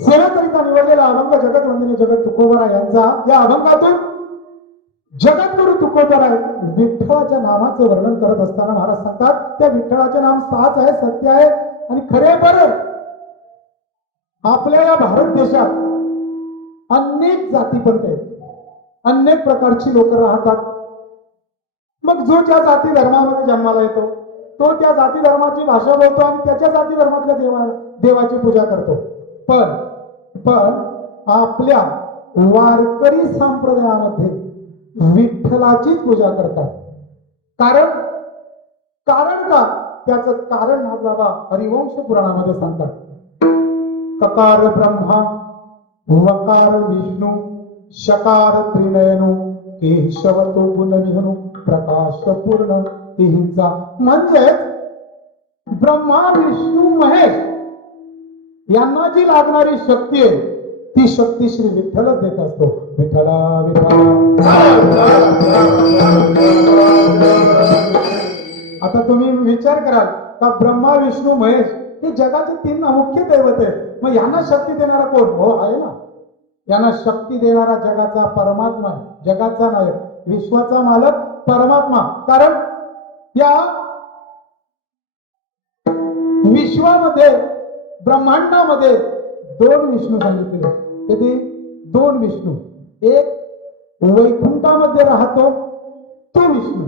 सेवेकरिता निवडलेला अभंग जगतवंदनी जगत तुकोबरा यांचा, या अभंगातून जगद्गुरु तुकोबराय विठ्ठलाच्या नामाचे वर्णन करत असताना महाराज सांगतात त्या विठ्ठलाचे नाम साच आहे, सत्य आहे आणि खरे बरे. आपल्या या भारत देशात अनेक जाती पंथ आहेत, अनेक प्रकारची लोक राहतात. मग जो ज्या जाती धर्मामध्ये जन्माला येतो तो त्या जाती धर्माची भाषा बोलतो आणि त्याच्या जाती धर्मातल्या देवाची पूजा करतो. पण आपल्या वारकरी संप्रदायामध्ये विठ्ठलाचीच पूजा करतात. कारण का त्याचं कारण बाबा हरिवंश पुराणामध्ये सांगतात. ककार ब्रह्मा वकार विष्णू शकार त्रिनयनु केशव तो गुणविहनु प्रकाश पूर्ण तिचा. म्हणजे ब्रह्मा विष्णू महेश यांना जी लागणारी शक्ती आहे ती शक्ती श्री विठ्ठलच देत असतो. विठ्ठला विठ्ठला. आता तुम्ही विचार कराल का ब्रह्मा विष्णू महेश हे जगाचे 3 मुख्य दैवत आहेत, मग यांना शक्ती देणारा कोण? हो आहे ना, यांना शक्ती देणारा जगाचा परमात्मा, जगाचा नायक, विश्वाचा मालक परमात्मा. कारण या विश्वामध्ये ब्रह्मांडामध्ये 2 विष्णू सांगितले. किती? 2 विष्णू. एक वैकुंठामध्ये राहतो तो विष्णू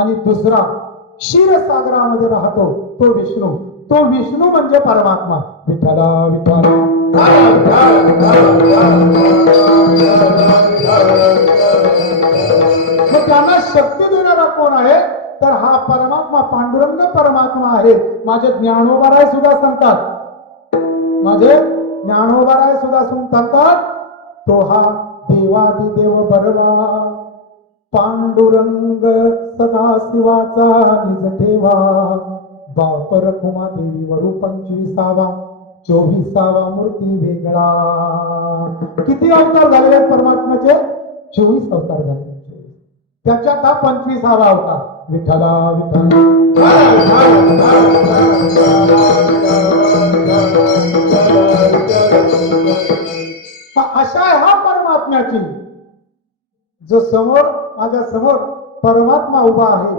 आणि दुसरा क्षीरसागरामध्ये राहतो तो विष्णू. तो विष्णू म्हणजे परमात्मा. विठ्ठला विठ्ठला. मग त्यांना शक्ती देणारा कोण आहे? तर हा परमात्मा पांडुरंग परमात्मा आहे. माझे ज्ञानोबाराय सुद्धा सांगतात, माझे ज्ञानोबाराय सुद्धा सांगतात तो हा देवादिदेव बरवा पांडुरंग सदा शिवाचा निज ठेवा. बाप रखुमा देवी वरू 25वा 24वा मूर्ती वेगळा. किती अवतार झालेले आहेत परमात्म्याचे? 24 अवतार झाले. त्याच्यात हा 25वा अवतार. विठ्ठला विठ्ठला. अशा आहे हा परमात्म्याची. जो समोर माझ्या समोर परमात्मा उभा आहे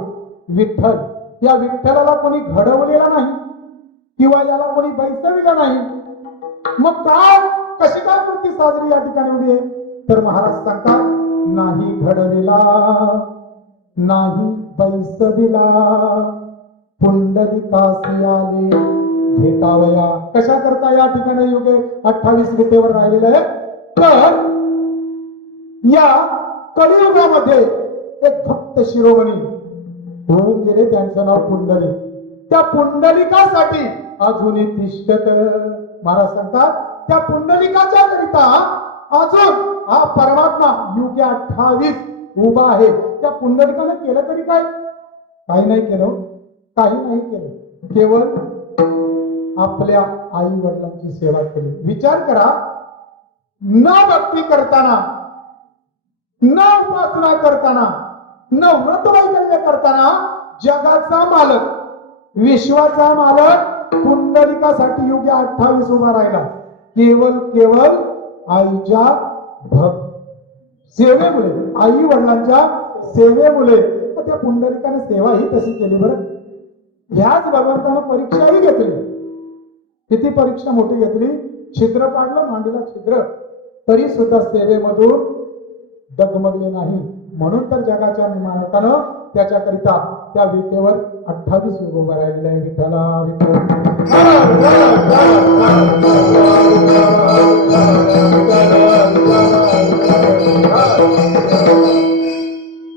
विठ्ठल, या विठ्ठलाला कोणी घडवलेला नाही किंवा याला कोणी बैसविला नाही. मग काय कशी काय मूर्ती साजरी या ठिकाणी उभी आहे? तर महाराज सांगतात नाही घडविला नाही बैसविला पुंडलिकासी आले भेटावया. कशा करता या ठिकाणी योगे 28 विटेवर राहिलेले आहे. तर या कलियुगामध्ये एक भक्त शिरोमणी होऊन गेले, त्यांचं नाव पुंडलिक. त्या पुंडलिकासाठी अजूनही तिष्ठत. महाराज सांगतात त्या पुंडलिकाच्या करिता अजून हा परमात्मा युगे 28 उभा आहे. त्या पुंडलिकाने केलं तरी काय? काही नाही केलं, काही नाही केलं. केवळ आपल्या आई वडिलांची सेवा केली. विचार करा, न भक्ती करताना, न उपासना करताना, न व्रतवैकल्य करताना जगाचा मालक, विश्वाचा मालक पुंडलिकासाठी युगे 28 उभा राहिला. केवळ आईच्या सेवेमुळे, आई वडिलांच्या सेवेमुळे त्या पुंडलिकाने सेवा ही तशी केली बरं. ह्याच भगवंतानं परीक्षाही घेतली. किती परीक्षा मोठी घेतली. छिद्र पाडलं मांडीला छिद्र, तरी सुद्धा सेवेमधून डगमगले नाही. म्हणून तर जगाच्या मालकानं त्याच्याकरिता त्या विटेवर 28 युग उभं राहिलेलं आहे. विठ्ठला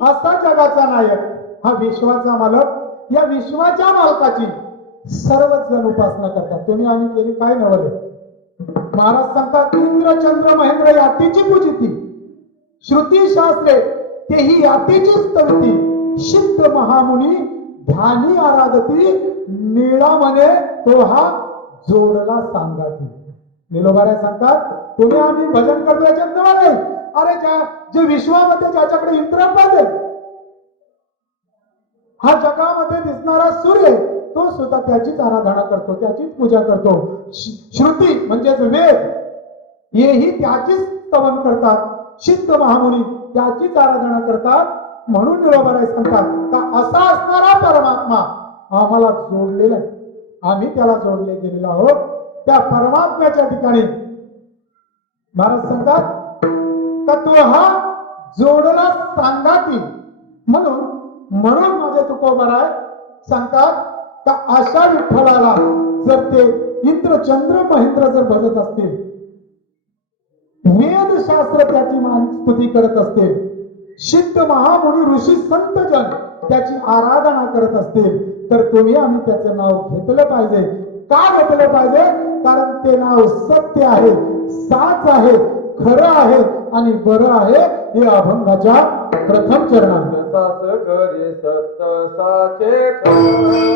असा जगाचा नायक, हा विश्वाचा मालक. या विश्वाच्या मालकाची सर्वच जण उपासना करतात. तुम्ही आम्ही केली काय नवले. महाराज सांगतात इंद्र चंद्र महेंद्र यातीची पूजिती, श्रुती शास्त्रे तेही यातीची स्तुती, सिद्ध महामुनी ध्यानी आराधती, निळा म्हणे तो हा जोडला सांगाती. निलोबाऱ्या सांगतात तुम्ही आम्ही भजन करतो याच्यात नवा नाही. अरे जे विश्वामध्ये ज्याच्याकडे इंद्रपद आहे, हा जगामध्ये दिसणारा सूर्य, तो सुद्धा त्याचीच आराधना करतो, त्याचीच पूजा करतो. श्रुती म्हणजेच वेद हेही त्याचीच स्तवन करतात. सिद्ध महामुनी त्याचीच आराधना करतात. म्हणून निळोबाराय सांगतात का असा असणारा परमात्मा आम्हाला जोडलेला आहे. आम्ही त्याला जोडले गेलेलो आहोत. त्या परमात्म्याच्या ठिकाणी महाराज सांगतात का तो हा जोडला सांगाती. म्हणून माझे तुकोबाराय सांगतात का अशा विठ्ठलाला जर ते इंद्र चंद्र महेंद्र जर भजत असतील, वेदशास्त्र त्याची स्तुती करत असतील, सिद्ध महामुनी ऋषी संत जन त्याची आराधना करत असतील, तर तुम्ही आम्ही त्याचं नाव घेतलं पाहिजे. का घेतलं पाहिजे? कारण ते नाव सत्य आहे, साच आहे, खरं आहे आणि बरं आहे. हे अभंगाच्या प्रथम चरणात साच खरे सत साचे खरे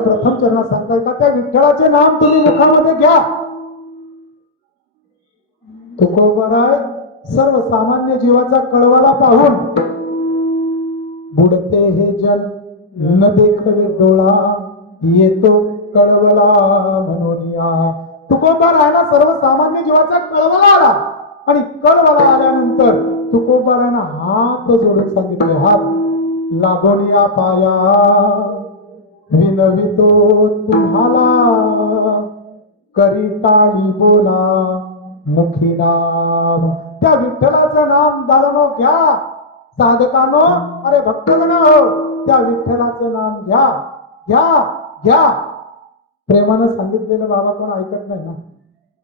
प्रथम चरणात सांगताय का त्या विठ्ठलाचे नाम तुम्ही मुखामध्ये घ्या. तुकोबाराय सर्वसामान्य जीवाचा कळवाला पाहून बुडते हे जन न देखवे डोळा, येतो कळवला म्हणूनिया. तुकोबारायला सर्वसामान्य जीवाचा कळवला आला आणि कळवला आल्यानंतर तुकोबारायनं हात जोडून सांगितले, हात लागोनिया पाया विनवितो तुम्हाला, करी टाळी बोला मुखी नाम. त्या विठ्ठलाचं नाम दादानो घ्या, साधकानो, अरे भक्तगण हो, त्या विठ्ठलाचं नाम घ्या घ्या. घ्या. प्रेमानं सांगितलेलं बाबा कोण ऐकत नाही ना.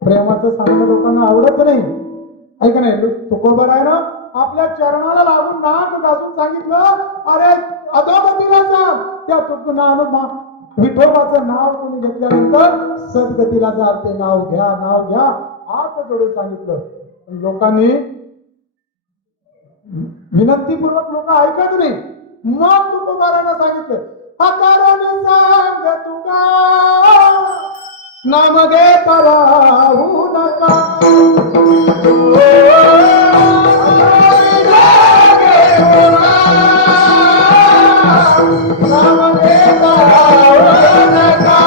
प्रेमाचं सांगणं लोकांना आवडत नाही. ऐक नाही, तुकोबर आहे ना, आपल्या चरणाला लागून नाक घासून सांगितलं, अरे अधोगतीला जा. त्या विठोबाचं नाव तुम्ही घेतल्यानंतर सद्गतीला जाल. ते नाव घ्या, नाव घ्या, हात जोडून सांगितलं. लोकांनी विनंतीपूर्वक लोक ऐकत नाही. मग तुकोबारानं सांगितलं, अकारण सांग तुका नाम घेता राहू नका. नाम घेता राहू नका.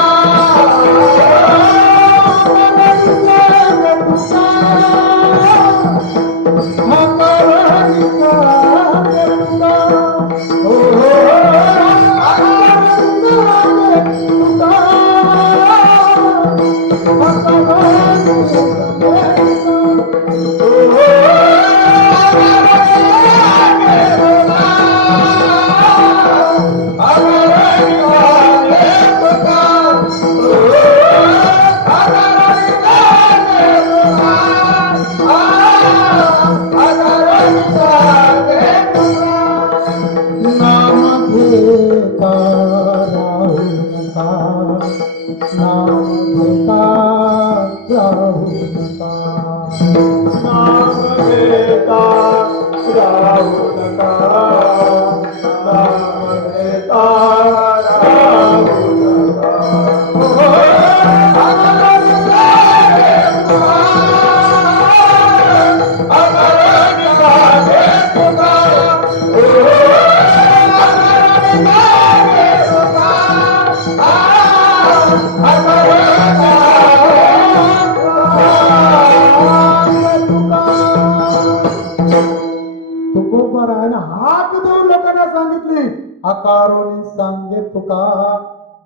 हाक देऊन लोकांना सांगितली, आकारोनी सांगे तुका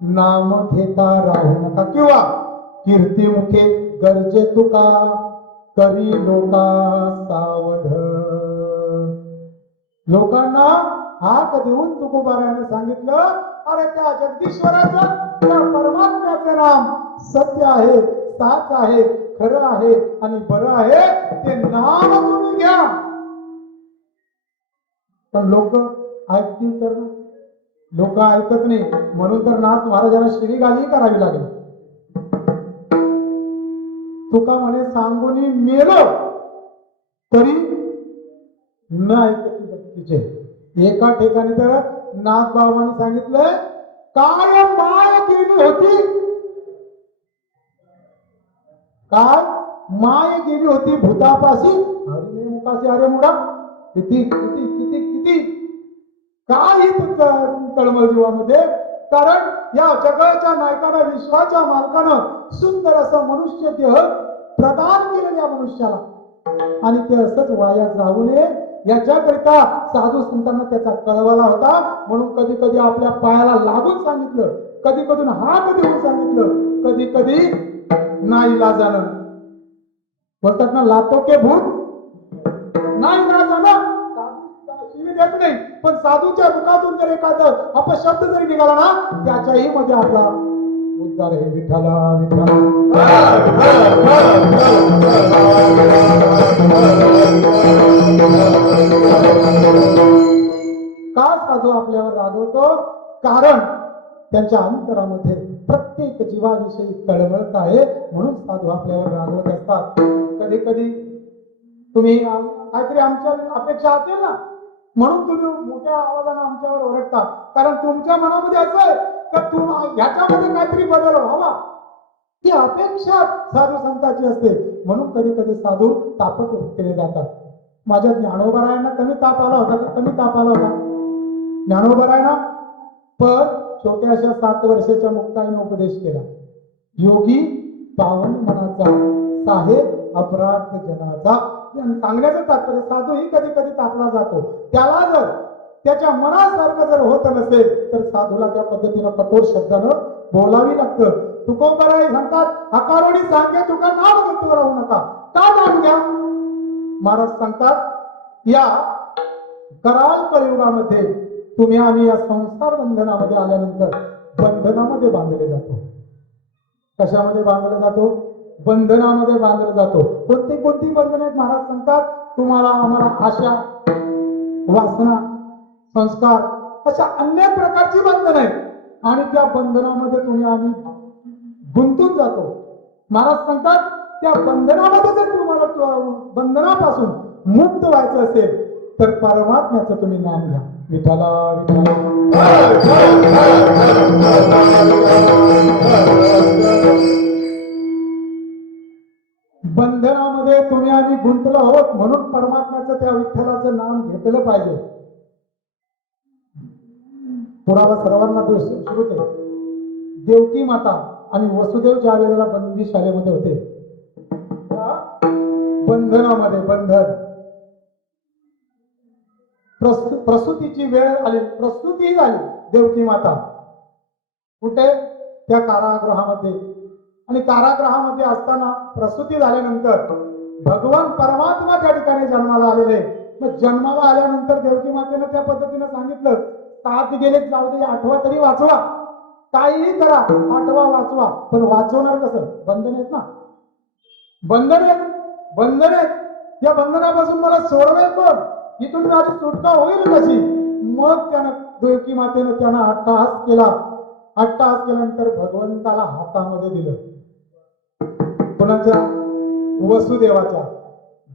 नाम घेता राहू नका. किंवा कीर्ती मुखे गरजे तुका करी लोका सावध. लोकांना हाक देऊन तुकोबाराने सांगितलं, अरे त्या जगदीश्वराचं, त्या परमात्म्याचे नाम सत्य आहे, साच आहे, खरं आहे आणि बरं आहे. ते नाम तुम्ही घ्या. पण लोक ऐकतील तर ना? लोक ऐकत नाही. म्हणून तर नाथ महाराजांना शिवीगाळी करावी लागली. तुका म्हणे सांगूनी मेलो तरी न ऐकत भक्तीचे. एका ठिकाणी तर नाथ बाबांनी सांगितलंय, काय माय गेली होती, काय माय गेली होती भूतापाशी, हरिने मुखाशी अरे मुडा. किती किती किती किती काही तळमळ जीवामध्ये. कारण या जगाच्या नायकानं, विश्वाच्या मालकानं सुंदर असं मनुष्य देह प्रदान केलेलं या मनुष्याला, आणि ते असंच वाया जाऊ नये याच्याकरिता साधू संतांना त्याचा कळवला होता. म्हणून कधी कधी आपल्या पायाला लागून सांगितलं, कधी कधी हात देऊन सांगितलं, कधी कधी नाही लाजानं. बोलतात ना, लातो के भूत नाही लाजानं. शिवी देत नाही, पण साधूच्या मुखातून जर एखादा अपशब्द जरी निघाला ना, त्याच्याही मध्ये आपला उद्धार आहे. विठ्ठला विठ्ठला. का साधू आपल्यावर रागवतो? कारण त्यांच्या अंतरामध्ये प्रत्येक जीवाविषयी तळमळत आहे. म्हणून साधू आपल्यावर रागवत असतात. कधी कधी तुम्ही काहीतरी आमच्या अपेक्षा असेल ना, म्हणून तुम्ही मोठ्या आवाजाने आमच्यावर ओरडता. कारण तुमच्या मनामध्ये असं आहे का ह्याच्यामध्ये काहीतरी बदल व्हावा, ही अपेक्षा साधू संतांची असते. म्हणून कधी कधी साधू तापट केले जातात. माझ्या ज्ञानोबरायांना कमी ताप आला होता का? कमी ताप आला होता ज्ञानोबरायांना. पण छोट्याशा 7 वर्षाच्या मुक्ताईने उपदेश केला, योगी पावन मनाचा, साहेब अपराध जनाचा. सांगण्याचं तात्पर्य, साधू ही कधी कधी तापला जातो. त्याला जर त्याच्या मनासारखं जर होत नसेल तर साधूला त्या पद्धतीनं कठोर शब्दानं बोलावी लागतं. तुकोबराय सांगतात, हकारोणी सांगे तुका नाव घेतो राहू नका. का नाम घ्या? महाराज सांगतात, या कराल कलियुगामध्ये तुम्ही आम्ही या संसार बंधनामध्ये आल्यानंतर बंधनामध्ये बांधले जातो. कशामध्ये बांधला जातो? बंधनामध्ये बांधला जातो. कोणती कोणती बंधन आहेत महाराज सांगतात? तुम्हाला आम्हाला आशा, वासना, संस्कार अशा अनेक प्रकारची बंधन आहेत आणि त्या बंधनामध्ये तुम्ही आम्ही गुंतून जातो. महाराज सांगतात त्या बंधनामध्ये जर तुम्हाला बंधनापासून मुक्त व्हायचं असेल तर परमात्म्याचं तुम्ही नाम घ्या. विठ्ठला विठ्ठला. बंधनामध्ये तुम्ही आम्ही गुंतलो आहोत म्हणून परमात्म्याचं त्या विठ्ठलाचं नाम घेतलं पाहिजे. पुरावा सर्वांना श्रुत आहे. देवकी माता आणि वसुदेव ज्या वेळेला बंदी शाळेमध्ये होते बंधनामध्ये बंधन प्रसूतीची वेळ आली, प्रसूती झाली देवकी माता कुठे? त्या कारागृहामध्ये. आणि कारागृहामध्ये असताना प्रसूती झाल्यानंतर भगवान परमात्मा त्या ठिकाणी जन्माला आलेले. मग जन्माला आल्यानंतर देवकी मातेनं त्या पद्धतीने सांगितलं 7 गेले जाऊ दे, 8वा तरी वाचवा, काहीही करा, 8वा वाचवा. पण वाचवणार कसं? बंधन आहेत ना, बंधन आहेत, बंधन आहेत. या बंधनापासून मला सोडवेल कोण? इथून माझी सुटका होईल कशी? मग त्यानं देवकी मातेनं त्यांना अट्टहास केला. अट्टहास केल्यानंतर भगवंताला हातामध्ये दिलं. कोणाच्या? वसुदेवाच्या.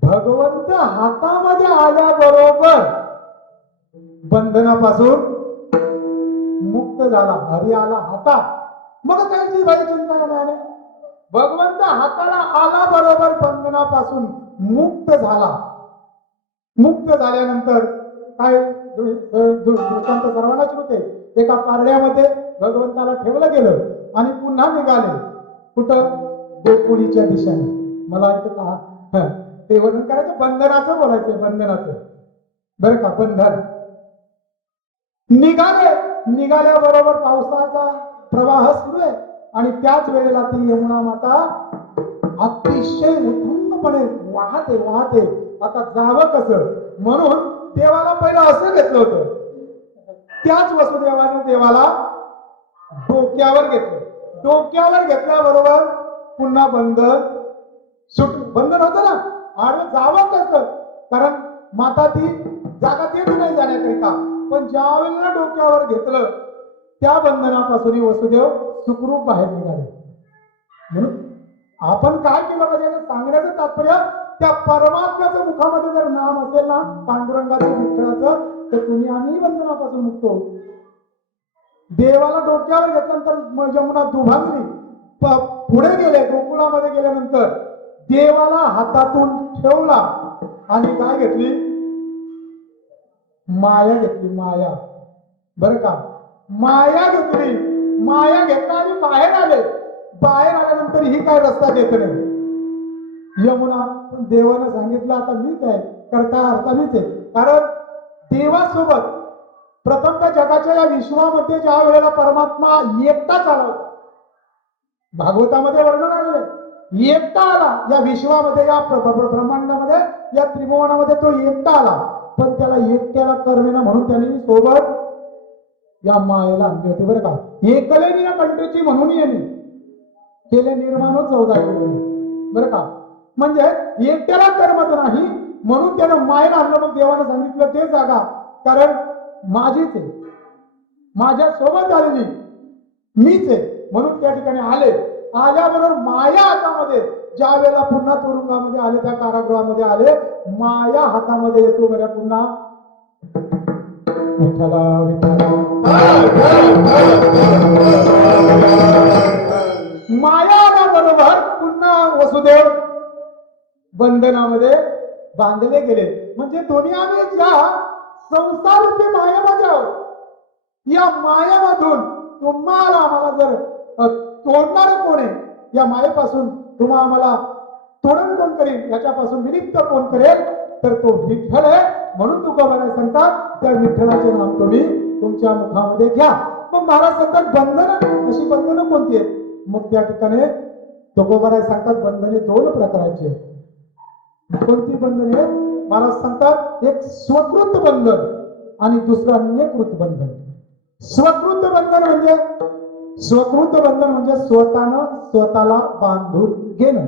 भगवंत हातामध्ये आल्याबरोबर बंधनापासून मुक्त झाला. हरी आला हातात. मग त्यांची बाई चिंता नाही. भगवंत हाताला आला बरोबर बंधनापासून मुक्त झाला. मुक्त झाल्यानंतर काय दृष्टांत सर्वांनाच होते. एका पारड्यामध्ये भगवंताला ठेवलं गेलं आणि पुन्हा निघाले. कुठं? गोकुळीच्या दिशेने. मला इथं का ते वर्णन करायचं, बंधनाचं बोलायचं, बंधनाचं बरं का. बंधन निघाले. निघाल्याबरोबर पावसाचा प्रवाह सुरू आहे आणि त्याच वेळेला ती यमुना माता अतिशय उत्तुंगपणे वाहते वाहते. आता जावं कसं म्हणून देवाला पहिलं असं घेतलं होतं. त्याच वसुदेवाने देवाला डोक्यावर घेतलं. डोक्यावर घेतल्याबरोबर पुन्हा बंधन सुट. बंधन होतं ना, आणि जावं कसं? कारण माता ती जागा देत नाही जाण्याकरिता. पण ज्या वेळेला डोक्यावर घेतलं त्या बंधनापासून वसुदेव सुखरूप बाहेर निघाले. म्हणून आपण काय केलं पाहिजे सांगण्याचं तात्पर्य, त्या परमात्म्याच्या मुखामध्ये जर नाम असेल ना, पांडुरंगाचं, विठ्ठलाचं, तर तुम्ही आम्ही बंधनापासून मुक्त होऊ. देवाला डोक्यावर घेतल्यानंतर यमुना दुभांगली. पुढे गेले, गोकुळामध्ये गेल्यानंतर देवाला हातातून ठेवला आणि काय घेतली? माया घेतली. माया बरं का, माया घेतली. माया घेतला आणि बाहेर आले. बाहेर आल्यानंतर ही काय रस्ता देत नाही यमुना. पण देवानं सांगितलं आता मीच आहे, करता अर्था मीच आहे. कारण देवासोबत प्रथम त्या जगाच्या या विश्वामध्ये ज्या वेळेला परमात्मा एकटाच आला होता, भागवतामध्ये वर्णन आलेलं, एकटा आला या विश्वामध्ये, या ब्रह्मांडामध्ये, या त्रिभुवनामध्ये तो एकटा आला. पण त्याला एकट्याला करमेना म्हणून त्यांनी सोबत या मायेला आणली होती. बरं का, एकले निरा कंठेची म्हणून येणे केले निर्माण 14 किलो. बरं का, म्हणजे एकट्याला करमत नाही म्हणून त्यानं मायेला आणलं. मग देवानं सांगितलं ते जागा कारण माझीच आहे, माझ्या सोबत आलेली मीच आहे म्हणून त्या ठिकाणी आले. आल्याबरोबर माया हातामध्ये, ज्या वेळेला पुन्हा तुरुंगामध्ये आले, त्या कारागृहामध्ये आले, माया हातामध्ये येतो. बऱ्या पुन्हा विठ्ठला विठ्ठला. माया आल्याबरोबर पुन्हा वसुदेव बंधनामध्ये बांधले गेले. म्हणजे दोन्ही आम्ही ज्या संसार रूपी मायामध्ये आहोत, या मायामधून तुम्हाला आम्हाला जर तोडणार कोण आहे, या मायेपासून तुम्हा आम्हाला तोडण कोण करेल, याच्यापासून विनिक्त कोण करेल, तर तो विठ्ठल आहे. म्हणून तुकोबाराय सांगतात त्या विठ्ठलाचे नाम तुम्ही तुमच्या मुखामध्ये घ्या. मग महाराज सांगतात बंधन, अशी बंधनं कोणती आहेत? मग त्या ठिकाणी तुकोबाराय सांगतात बंधने 2 प्रकारची आहेत. कोणती बंधने? महाराज सांगतात एक स्वकृत बंधन आणि दुसरं अन्यकृत बंधन. स्वकृत बंधन म्हणजे स्वकृत बंधन म्हणजे स्वतःनं स्वतःला बांधून घेणं.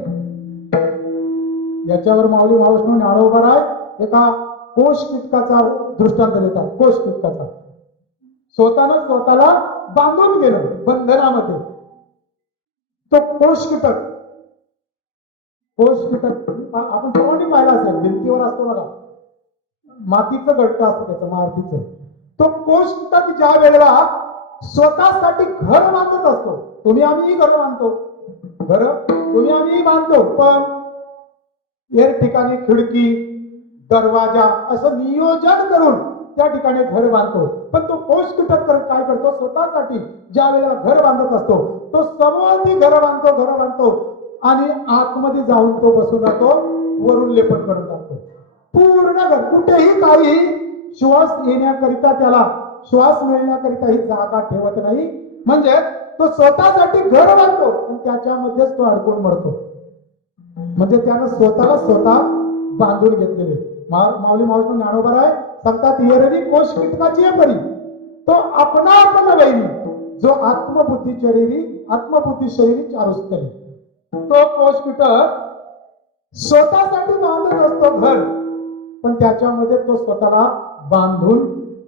याच्यावर माऊली महाराष्ट्र ज्ञानोबराय एका कोश कीटकाचा दृष्टांत देतात. कोश कीटकाचा स्वतःनं स्वतःला बांधून घेणं बंधनामध्ये. तो कोश कीटक आपण सर्वांनी पाहिला असेल, भिंतीवर असतो बघा, मातीचं गट्ट असतं त्याचं, मातीचं. तो कोश कीटक ज्या वेळेला स्वतःसाठी घर बांधत असतो, तुम्ही आम्हीही घर बांधतो, घर तुम्ही आम्हीही बांधतो, पण एक ठिकाणी खिडकी दरवाजा असं नियोजन करून त्या ठिकाणी घर बांधतो. पण तो कोश कीटक काय करतो, स्वतःसाठी ज्या वेळेला घर बांधत असतो तो सभोवती घर बांधतो आणि आतमध्ये जाऊन तो बसून राहतो, वरून लेपन करून टाकतो पूर्ण घर. कुठेही काही श्वास येण्याकरिता, त्याला श्वास मिळण्याकरिता ही जागा ठेवत नाही. म्हणजे तो स्वतःसाठी घर बांधतो आणि त्याच्यामध्येच तो अडकून मरतो. म्हणजे त्यानं स्वतःला स्वतः बांधून घेतलेले. माऊली महाराष्ट्र ज्ञानोबराय सांगतात, येरणी कोश कीटकाची आहे परी तो आपण वैरी जो आत्मबुद्धी शरीरी चारुस्तरी. तो कोश कीटक स्वतःसाठी बांधत असतो घर, पण त्याच्यामध्ये तो स्वतःला बांधून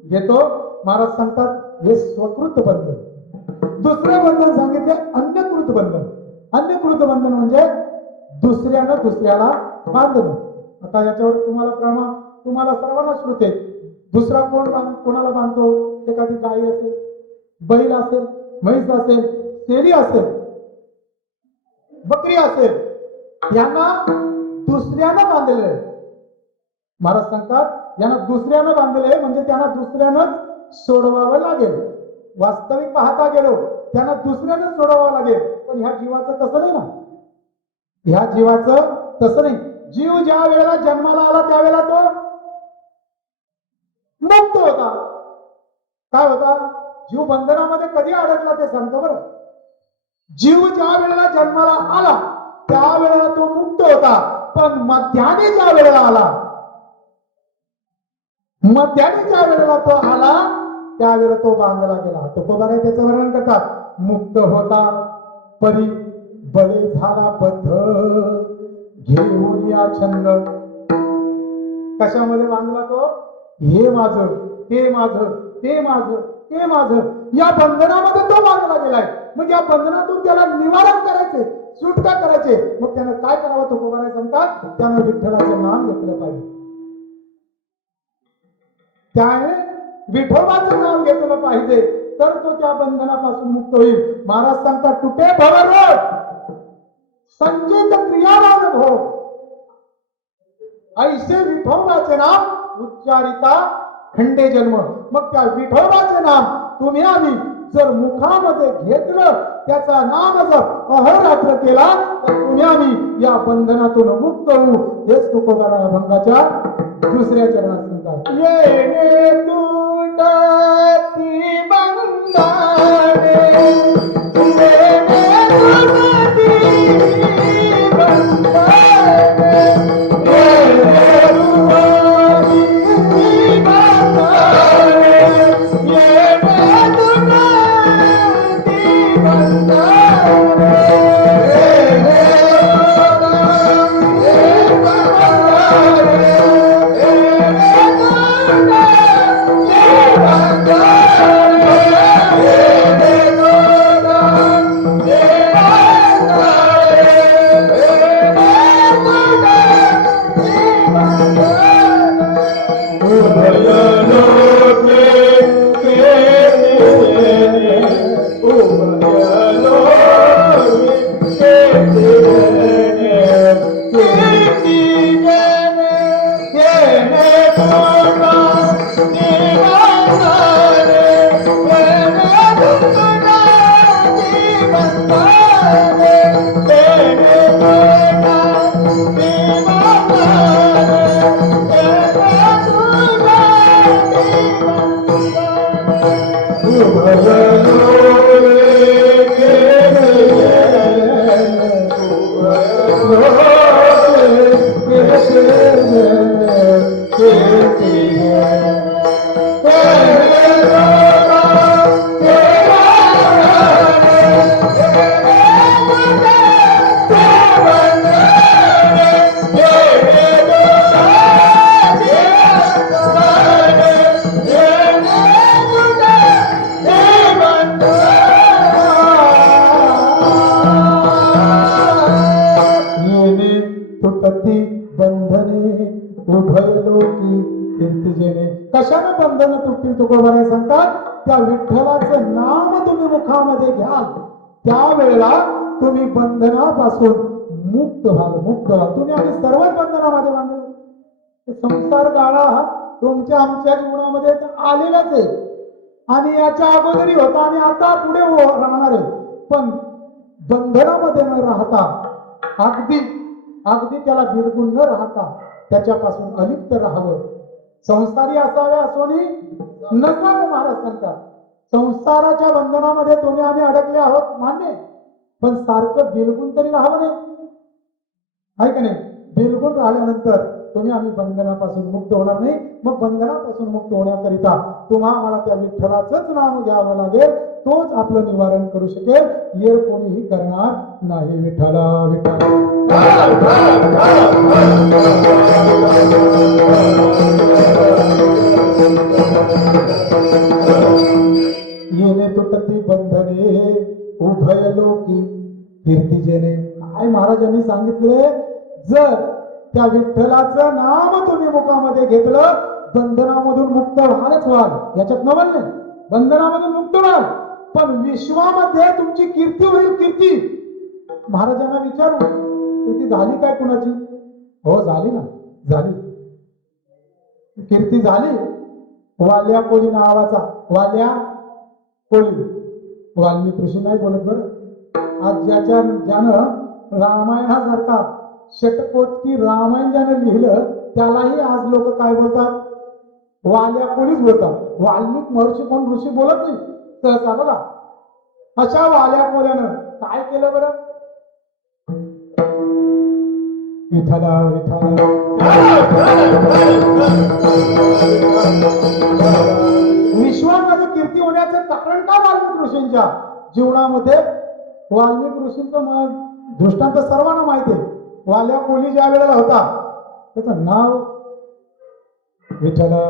घेतो. महाराज सांगतात हे स्वकृत बंधन. दुसरे बंधन सांगितले अन्यकृत बंधन. अन्यकृत बंधन म्हणजे दुसऱ्यानं दुसऱ्याला बांधणं. आता याच्यावर तुम्हाला सर्वांना श्रुते. दुसरा कोणाला बांधतो? एखादी गाई असेल, बैल असेल, म्हैस असेल, शेळी असेल, बकरी असेल, यांना दुसऱ्यानं बांधलेलं आहे. महाराज सांगतात यांना दुसऱ्यानं बांधलेलं आहे म्हणजे त्यांना दुसऱ्यानंच सोडवावं लागेल. वास्तविक पाहता गेलो त्यांना दुसऱ्यानं सोडवावं लागेल, पण ह्या जीवाचं तसं नाही ना. ह्या जीवाचं तसं नाही. जीव ज्या वेळेला जन्माला आला त्यावेळेला तो मुक्त होता. काय होता? जीव बंधनामध्ये कधी अडकला ते सांगतो बरं. जीव ज्या वेळेला जन्माला आला त्यावेळेला तो मुक्त होता, पण मध्याने ज्या वेळेला आला त्यावेळेला तो बांधला गेला. तुकोबाराय त्याचं वर्णन करतात, मुक्त होता परी बळे झाला बद्ध घेऊन या छंद. कशामध्ये बांधला तो? हे माझं, ते माझं, ते माझं, ते माझं, या बंधनामध्ये तो बांधला गेलाय. मग या बंधनातून त्याला निवारण करायचे, सुटका करायचे. मग त्यानं काय करावं? तुकोबाराय सांगतात त्यानं विठ्ठलाचं नाम घेतलं पाहिजे. त्याने विठोबाचं नाम घेतलं पाहिजे, तर तो त्या बंधनापासून मुक्त होईल. महाराज सांगतात तुटे भवरोध संचित क्रियावान भो ऐसे विठोबाचे नाम उच्चारिता खंडे जन्म. मग त्या विठोबाचे नाम तुम्ही आम्ही जर मुखामध्ये घेतलं, त्याचा नाम जर अहोरात्र केला, तर तुम्ही आम्ही या बंधनातून मुक्त होऊ. हेच तुकोबाराय अभंगाच्या दुसऱ्या चरणात सांगतात. येणे तुटती बंधने, येणे तुटती बंधने, Thank you. उभयलोकी कीर्तिजेने. कशाने बंधन तुटतील तुकोबाराय सांगतात, त्या विठ्ठलाचं नाम तुम्ही मुखामध्ये घ्याल त्यावेळेला तुम्ही बंधनापासून मुक्त व्हाल. मुक्त व्हाल तुम्ही. आम्ही सर्वच बंधनामध्ये बांधले. संसार गाळा तुमच्या आमच्या जीवनामध्ये आलेलाच आहे आणि याच्या अगोदरी होता आणि आता पुढे राहणार आहे. पण बंधनामध्ये न राहता अगदी अगदी त्याला बिरगून न राहता त्याच्यापासून अलिप्त राहावं. संसारी असावे असोनी नसावं. महाराज सांगतात संसाराच्या बंधनामध्ये तुम्ही आम्ही अडकले आहोत मान्य, पण सारखं बिलगून तरी राहावं नाही. आहे का नाही? बिलगून राहिल्यानंतर तुम्ही आम्ही बंधनापासून मुक्त होणार नाही. मग बंधनापासून मुक्त होण्याकरिता तुम्हाला त्या विठ्ठलाचंच नाम घ्यावं लागेल. तोच आपलं निवारण करू शकेल. येर कोणीही करणार नाही. विठ्ठला विठ्ठला येणे तुटती बंधने उभयलोकी कीर्तिजेने. काय महाराजांनी सांगितले, जर त्या विठ्ठलाचं नाम तुम्ही मुखामध्ये घेतलं बंधनामधून मुक्त व्हालच व्हाल. याच्यात नवल नाही. बंधनामधून मुक्त व्हाल पण विश्वामध्ये तुमची कीर्ती होईल. कीर्ती महाराजांना विचारू, कीर्ती झाली काय कुणाची? हो झाली ना, झाली. कीर्ती झाली. वाल्या कोली नावाचा, वाल्या कोली, वाल्मिकी ऋषी नाही बोलत बरं. आज ज्यानं रामायणासारखा शतकोत्ती रामायण ज्यानं लिहिलं त्यालाही आज लोक काय बोलतात? वाल्या कोणीच बोलतात. वाल्मिक महर्षी कोण ऋषी बोलत नाही सहसा. बघा अशा वाल्या कोल्यानं काय केलं बरं? विठ्ठला विठ्ठला विश्वामध्ये कीर्ती होण्याचं कारण का? वाल्मिक ऋषींच्या जीवनामध्ये वाल्मिक ऋषींचं दृष्टांत सर्वांना माहिती आहे. वाल्या कोली ज्या वेळेला होता त्याचं नाव विठ्ठला.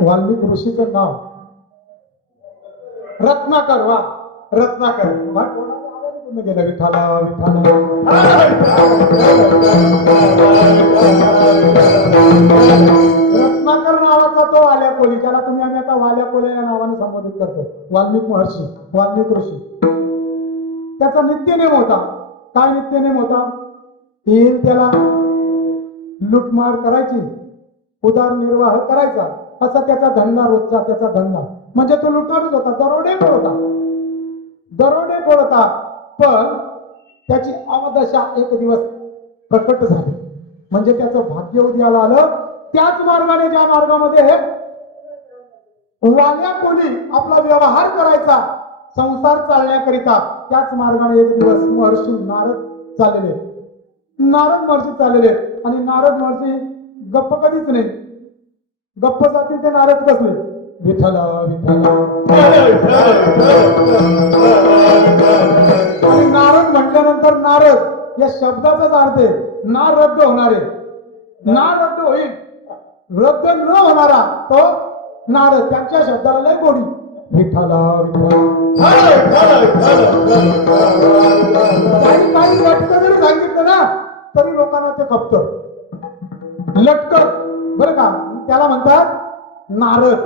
वाल्मिक ऋषीचं नाव रत्नाकर. वा रत्नाकर. गेला विठ्ठला विठ्ठला. रत्नाकर नावाचा तो वाल्या कोली, त्याला तुम्ही आम्ही आता वाल्या कोल्या या नावाने संबोधित करतो. वाल्मिक महर्षी, वाल्मिक ऋषी. त्याचा नित्यनेम होता. काय नित्यनेम होता? येईल त्याला लुटमार करायची, उदरनिर्वाह करायचा, असा त्याचा धंदा रोजचा. त्याचा धंदा म्हणजे तो लुटारच होता. दरोडेखोर होता. दरोडेखोर होता. पण त्याची अवदशा एक दिवस प्रकट झाली. म्हणजे त्याचं भाग्य उदयाला आलं. त्याच मार्गाने, ज्या मार्गामध्ये वाल्या कोली आपला व्यवहार करायचा संसार चालण्याकरिता, त्याच मार्गाने एक दिवस महर्षी नारद चाललेले. नारद महर्षी चाललेले. आणि नारद महर्षी गप्प कधीच नाही. गप्प जातील ते नारद कसले? विठ्ठला विठ्ठला. आणि नारद म्हटल्यानंतर नारद या शब्दाचाच अर्थ आहे ना रद्द होणारे. ना रद्द होईल, रद्द न होणारा तो नारद. त्यांच्या शब्दाला लय गोडी. विठ्ठला विठ्ठला. काही काही लटकं जरी सांगितलं ना तरी लोकांना ते खपतं. लटकं बरं का, त्याला म्हणतात नारद.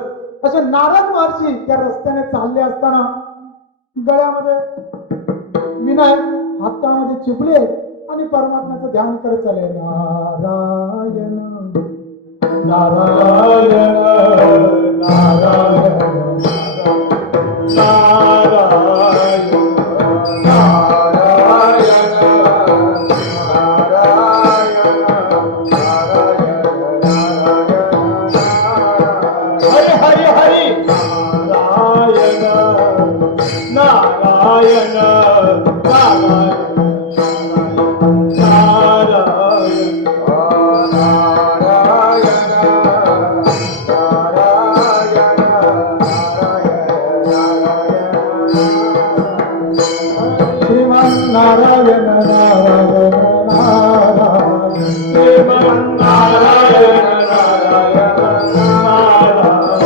असे नारद महर्षी त्या रस्त्याने चालले असताना गळ्यामध्ये विनायक, हातामध्ये चिपले आणि परमात्म्याचं ध्यान करत चालले. नारायण नारायण नारायण नारायण नारायण नारायण श्रीमन्नारायण नारायण नारायण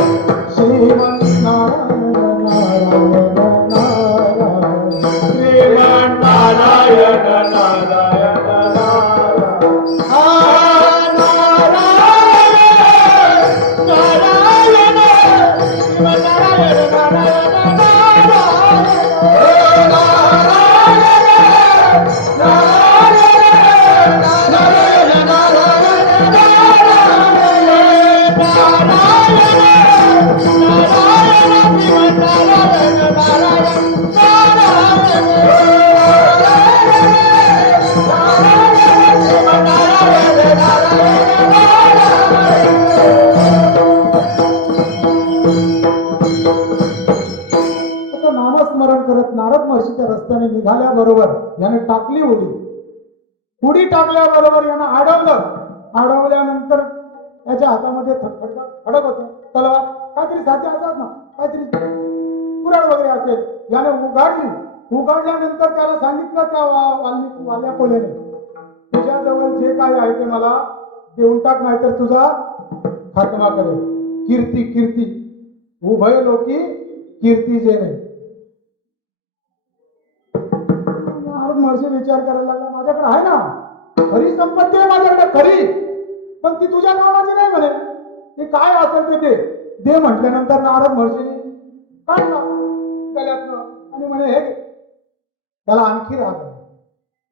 श्रीमन्नारायण नारायण नारायण श्रीमन्नारायण नारायण नारायण असं नामस्मरण करत नारद महर्षीच्या रस्त्याने निघाल्याबरोबर याने टाकली उडी टाकल्याबरोबर यानं अडवल्यानंतर त्याच्या हातामध्ये खडक होत तलवार काहीतरी साध्य असतात ना काहीतरी कुऱ्हाड वगैरे असेल याने उघडल्यानंतर त्याला सांगितलं त्या वाल्या कोल्याने तुझ्याजवळ जे काय आहे ते मला देऊन टाक नाहीतर तुझा खात्मा करेल कीर्ती उभय लोकी कीर्ती जे नाही महर्षी विचार करायला लागला माझ्याकडे आहे ना खरी संपत्ती आहे माझ्याकडे खरी पण ती तुझ्या कामाची नाही म्हणे ते काय असेल ते दे म्हटल्यानंतर नारद महर्षीने काढलं गळ्यातनं आणि म्हणे हे त्याला आणखी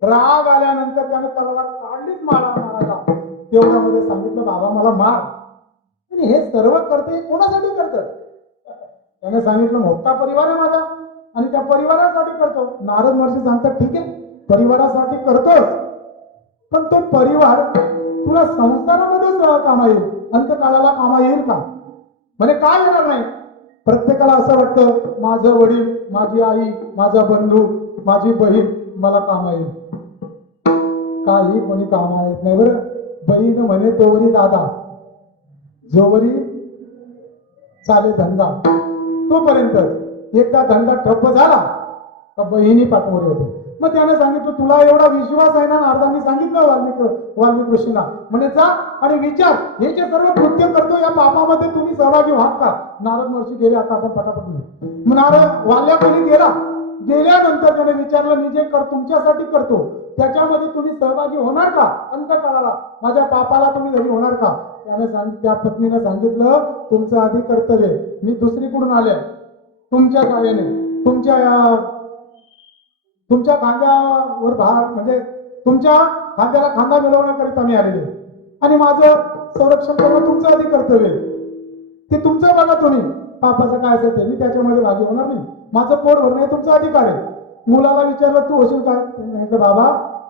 राग आल्यानंतर त्याने तलवार काढलीच मारायला तेवढ्यामध्ये सांगितलं बाबा मला मार आणि हे सर्व करते कोणासाठी करतं त्याने सांगितलं मोठा परिवार आहे माझा आणि त्या परिवारासाठी करतो नारद महर्षी सांगतात ठीक आहे परिवारासाठी करतोस पण तो परिवार तुला संसारामध्ये कामा येईल अंतकाळाला कामा येईल का म्हणजे काय येणार नाही प्रत्येकाला असं वाटतं माझं वडील माझी आई माझा बंधू माझी बहीण मला कामा येईल काही कोणी कामा येत नाही बरं बहीण म्हणे तोवरी दादा जोवरी चाले धंदा तोपर्यंत एकदा धंदा ठप्प झाला तर बहिणी पाठवली होते मग त्याने सांगितलं तुला एवढा विश्वास आहे ना नारदांनी सांगितलं वाल्मिक ऋषीला म्हणे जा आणि विचार हे जे सर्व कृत्य करतो या पापामध्ये तुम्ही सहभागी व्हाल का नारद महर्षी गेले आता आपण पटापट नाही नारद वाल्या कोणी गेल्यानंतर त्याने विचारलं मी जे तुमच्यासाठी करतो त्याच्यामध्ये तुम्ही सहभागी होणार का अंतकाळाला माझ्या पापाला तुम्ही धनी होणार का त्याने त्या पत्नीने सांगितलं तुमचं आधी कर्तव्य मी दुसरीकडून आले तुमच्या सहाय्याने तुमच्या खांद्यावर भार म्हणजे तुमच्या खांद्याला खांदा मिळवण्याकरिता मी आलेले आणि माझं संरक्षण करणं तुमचं आधी कर्तव्य ते तुमचं बघा तुम्ही पापाचं काय असेल ते मी त्याच्यामध्ये भागी होणार नाही माझं पोट भरणं हे तुमचा अधिकार आहे मुलाला विचारलं तू होशील काय म्हटलं बाबा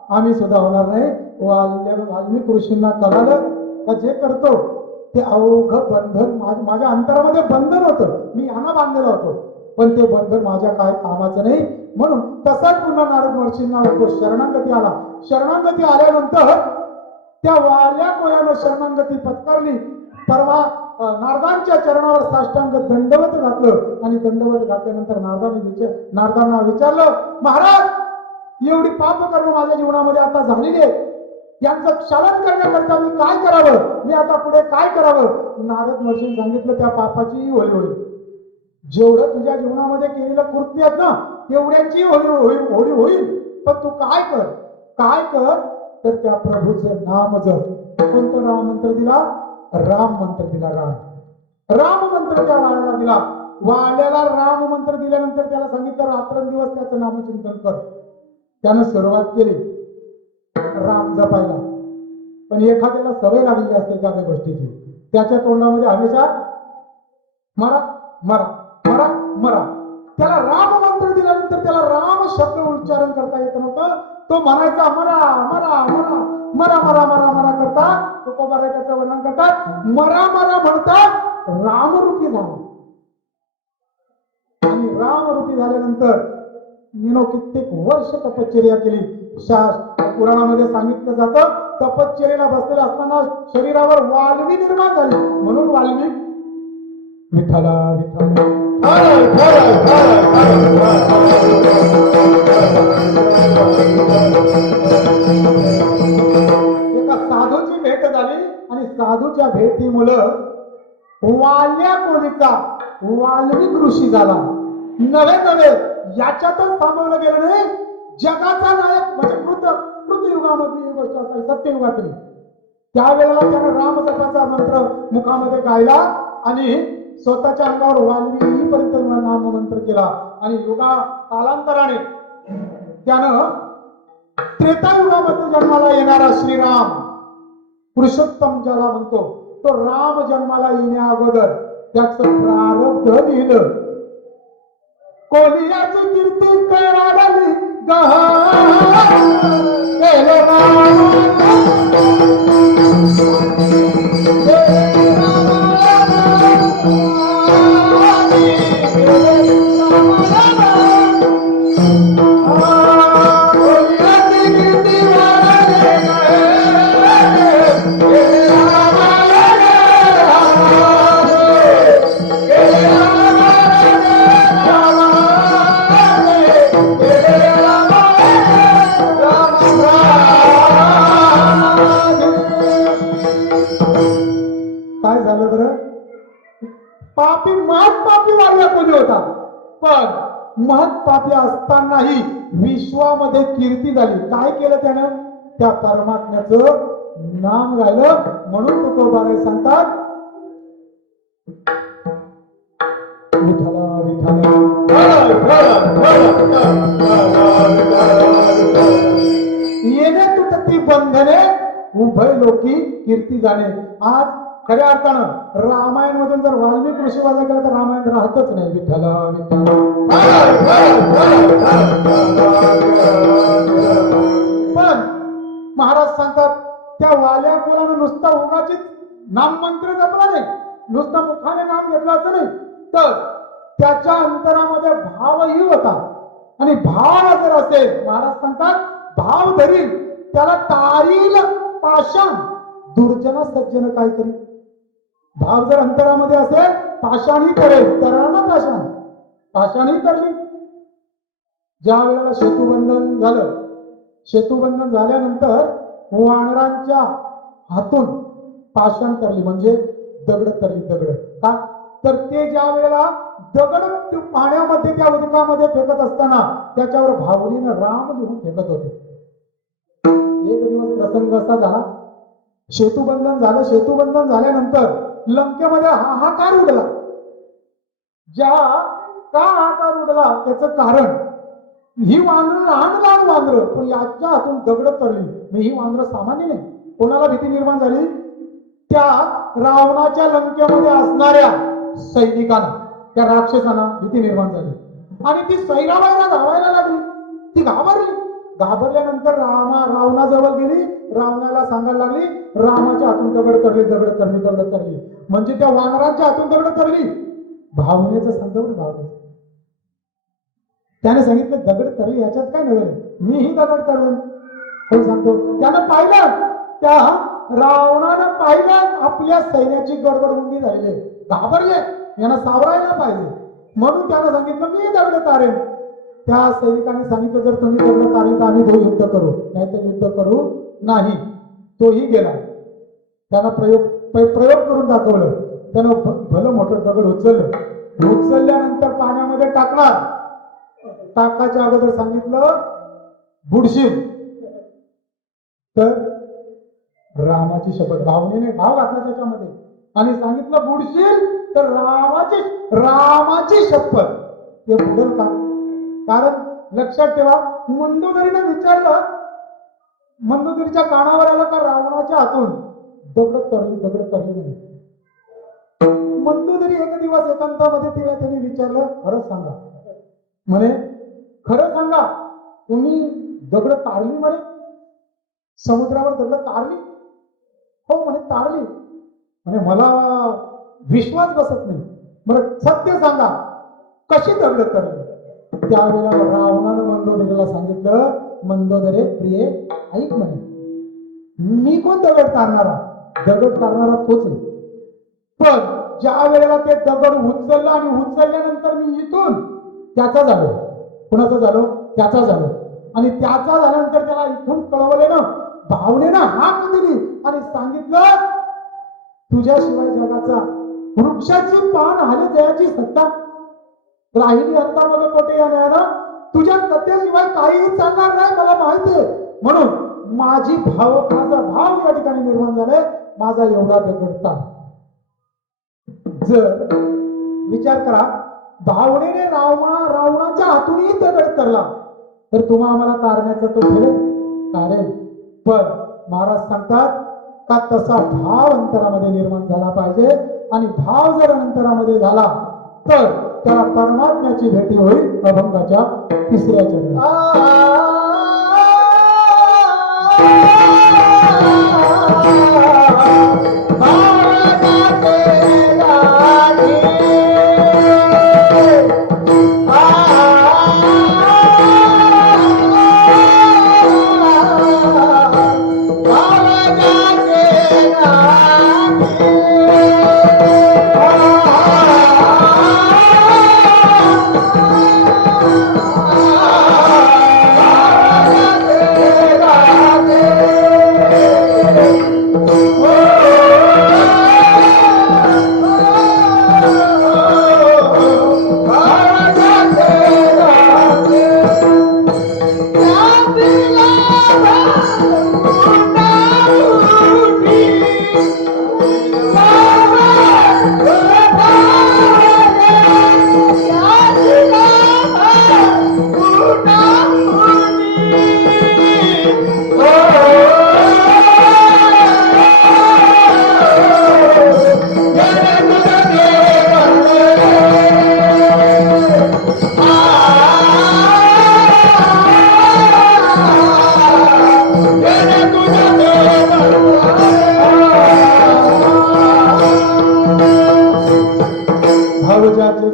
आम्ही सुद्धा होणार नाही वाल्मिक ऋषींना कळालं का जे करतो ते अवघ बंधन माझ्या अंतरामध्ये बंधन होतं मी यांना बांधलेलं होतो पण ते बंधन माझ्या काय कामाचं नाही म्हणून तसाच पुन्हा नारद महर्षींना तो शरणागती आल्यानंतर त्या वाल्या कोयानं शरणागती पत्करली परवा नारदांच्या चरणावर साष्टांग दंडवत घातलं आणि दंडवत घातल्यानंतर नारदांना विचारलं महाराज एवढी पाप कर्म माझ्या जीवनामध्ये आता झालेली आहे यांचं क्षालन करण्याकरता मी काय करावं मी आता पुढे काय करावं नारद महर्षींनी सांगितलं त्या पापाची होळी होईल जेवढं तुझ्या जीवनामध्ये केलेलं कृत्य आहेत ना तेवढ्यांची होळी होईल पण तू काय कर तर त्या प्रभूचं नाम जप कोणतं नाम मंत्र दिला राम मंत्र दिला राम मंत्र त्या वाल्याला दिला वाल्याला राम मंत्र दिल्यानंतर त्याला सांगितलं रात्रंदिवस त्याचं नामचिंतन कर त्यानं सुरुवात केली राम जपायला पण एखाद्याला सवय लागलेली असते एखाद्या गोष्टीची त्याच्या तोंडामध्ये हमेशा मरा मरा मरा मरा त्याला राम मंत्र दिल्यानंतर त्याला राम शब्द उच्चारण करता येत नव्हतं तो म्हणायचा मरा मरा मरा मरा मरा मरा मरा करता तो कोबारा त्याचं वर्णन करतात मरा मरा म्हणतात रामरूपी झाला आणि रामरूपी झाल्यानंतर कित्येक वर्ष तपश्चर्या केली पुराणामध्ये सांगितलं जातं तपश्चर्येला बसलेलं असताना शरीरावर वाल्मी निर्माण झाली म्हणून वाल्मिक विठ्ठला विठ्ठला अरे ती मुलं वाल्या कोणीचा वाल्मिक ऋषी झाला नव्हे याच्यातच थांबवलं गेलं नाही. जगाचा नायक म्हणजे कृतयुगामधली ही गोष्ट असावी, सत्ययुगातली. त्यावेळेला त्याने रामजपाचा मंत्र मुखामध्ये गायला आणि स्वतःच्या अंगावर वाल्मिकी पर्यंत नाम मंत्र केला. आणि कालांतराने त्यानं त्रेतायुगामध्ये जन्माला येणारा श्रीराम पुरुषोत्तम ज्याला म्हणतो तो राम जन्माला येण्या अगोदर त्याचं प्रारब्ध लिहिलं. कोणी याची कीर्ती करावी पापी असतानाही विश्वामध्ये कीर्ती झाली. काय केलं त्यानं? त्या परमात्म्याचं नाम गायलं. म्हणून तुकोबाराय सांगतात विठ्ठला येणे तुटती बंधने उभय लोकी कीर्ती जाणे. आज खऱ्या अर्थानं रामायण मधून जर वाल्मिक ऋषी वाजा केला तर रामायण राहतच नाही. विठ्ठला पण महाराज सांगतात त्या वाल्या मुलानं नुसता उगाचीच नाममंत्र जपला नाही, नुसता मुखाने नाम घेतलं असं नाही, तर त्याच्या अंतरामध्ये भावही होता. आणि भाव जर असेल, महाराज सांगतात भाव धरील त्याला तारील पाषाण दुर्जना सज्जन काय करी. भाव जर अंतरामध्ये असेल पाषाणही करेल, तराना पाषाणही करली. ज्या वेळेला सेतुबंधन झालं, सेतुबंधन झाल्यानंतर वानरांच्या हातून पाषाण करली म्हणजे दगड करली. दगड का तर ते ज्या वेळेला दगड पाण्यामध्ये त्या उदकामध्ये फेकत असताना त्याच्यावर भावनेनं राम लिहून फेकत होते. एक दिवस प्रसंग असा झाला, सेतुबंधन झालं. सेतुबंधन झाल्यानंतर लंकेमध्ये हाहाकार उडला. का हाहाकार उडला त्याचं कारण, ही वानर लहान वानर पण याच्या हातून दगड तरली. ही वानर सामान्य नाही. कोणाला भीती निर्माण झाली? त्या रावणाच्या लंकेमध्ये असणाऱ्या सैनिकांना, त्या राक्षसांना भीती निर्माण झाली आणि ती सैराबाईला धावायला लागली. ती घाबरल्यानंतर रावणाजवळ गेली. रावणाला सांगायला लागली रामाच्या हातून दगड करली. म्हणजे त्या वानराच्या हातून दगड करली. भावनेचं सांगतो भावनेचं. त्याने सांगितलं दगड करली याच्यात काय नव्हे, मीही दगड करून कोण सांगतो. त्यानं पाहिलं, त्या रावणानं पाहिलं आपल्या सैन्याची गडबडबुंदी झालेली, घाबरले, यांना सावरायला पाहिजे. म्हणून त्यानं सांगितलं मी दगड तारेन. त्या सैनिकांनी सांगितलं जर तुम्ही दगड तारले तर आम्ही युद्ध करू, नाहीतर युद्ध करू नाही. तोही गेला. त्यानं प्रयोग करून दाखवलं. त्यानं भलं मोठं दगड उचलल्यानंतर पाण्यामध्ये टाकणार. टाकाच्या अगोदर सांगितलं बुडशील, तर रामाची शपथ, भावनेने भाव घातला त्याच्यामध्ये आणि सांगितलं बुडशील तर रामाची शपथ. ते बुडेल का? कारण लक्षात ठेवा, मंदोदरीनं विचारलं, मंदोदरीच्या कानावर आलं का रावणाच्या हातून दगड तरली म्हणे. मंदोदरी एक दिवस एकांतामध्ये तिला त्यांनी विचारलं खरंच सांगा म्हणे, खरं सांगा तुम्ही दगड तारली म्हणे, समुद्रावर दगड तारली? हो म्हणे तारली. म्हणे मला विश्वास बसत नाही, बरं सत्य सांगा कशी दगड तरली? त्यावेळेला रावणानं मंदोदरीला सांगितलं मंदोदरे प्रिये ऐक म्हणे, मी कोण दगड तारणारा? दगड तारणारा तोच आहे. पण ज्या वेळेला ते दगड उचललं आणि उचलल्यानंतर मी इथून त्याचा झालो. कुणाचा झालो? त्याचा झालो. आणि त्याचा झाल्यानंतर त्याला इथून कळवले ना, भावनेनं हाक दिली आणि सांगितलं तुझ्याशिवाय जगाचा वृक्षाची पान हाले द्यायची सत्ता राहिली अंता मग कोठे या ज्ञान तुझ्या सत्तेशिवाय काहीही चालणार नाही मला माहिती आहे. म्हणून माझी माझा भाव या ठिकाणी निर्माण झालाय. माझा एवढा दगडता जर विचार करा भावनेने रावणाच्या हातूनही दगड तरला तर तुम्हा आम्हाला तारण्याचा तो ठेवेल तारेल. पण महाराज सांगतात का तसा भाव अंतरामध्ये निर्माण झाला पाहिजे आणि भाव जर अंतरामध्ये झाला तर त्याला परमात्म्याची भेटी होईल अभंगाच्या तिसऱ्या चरणात.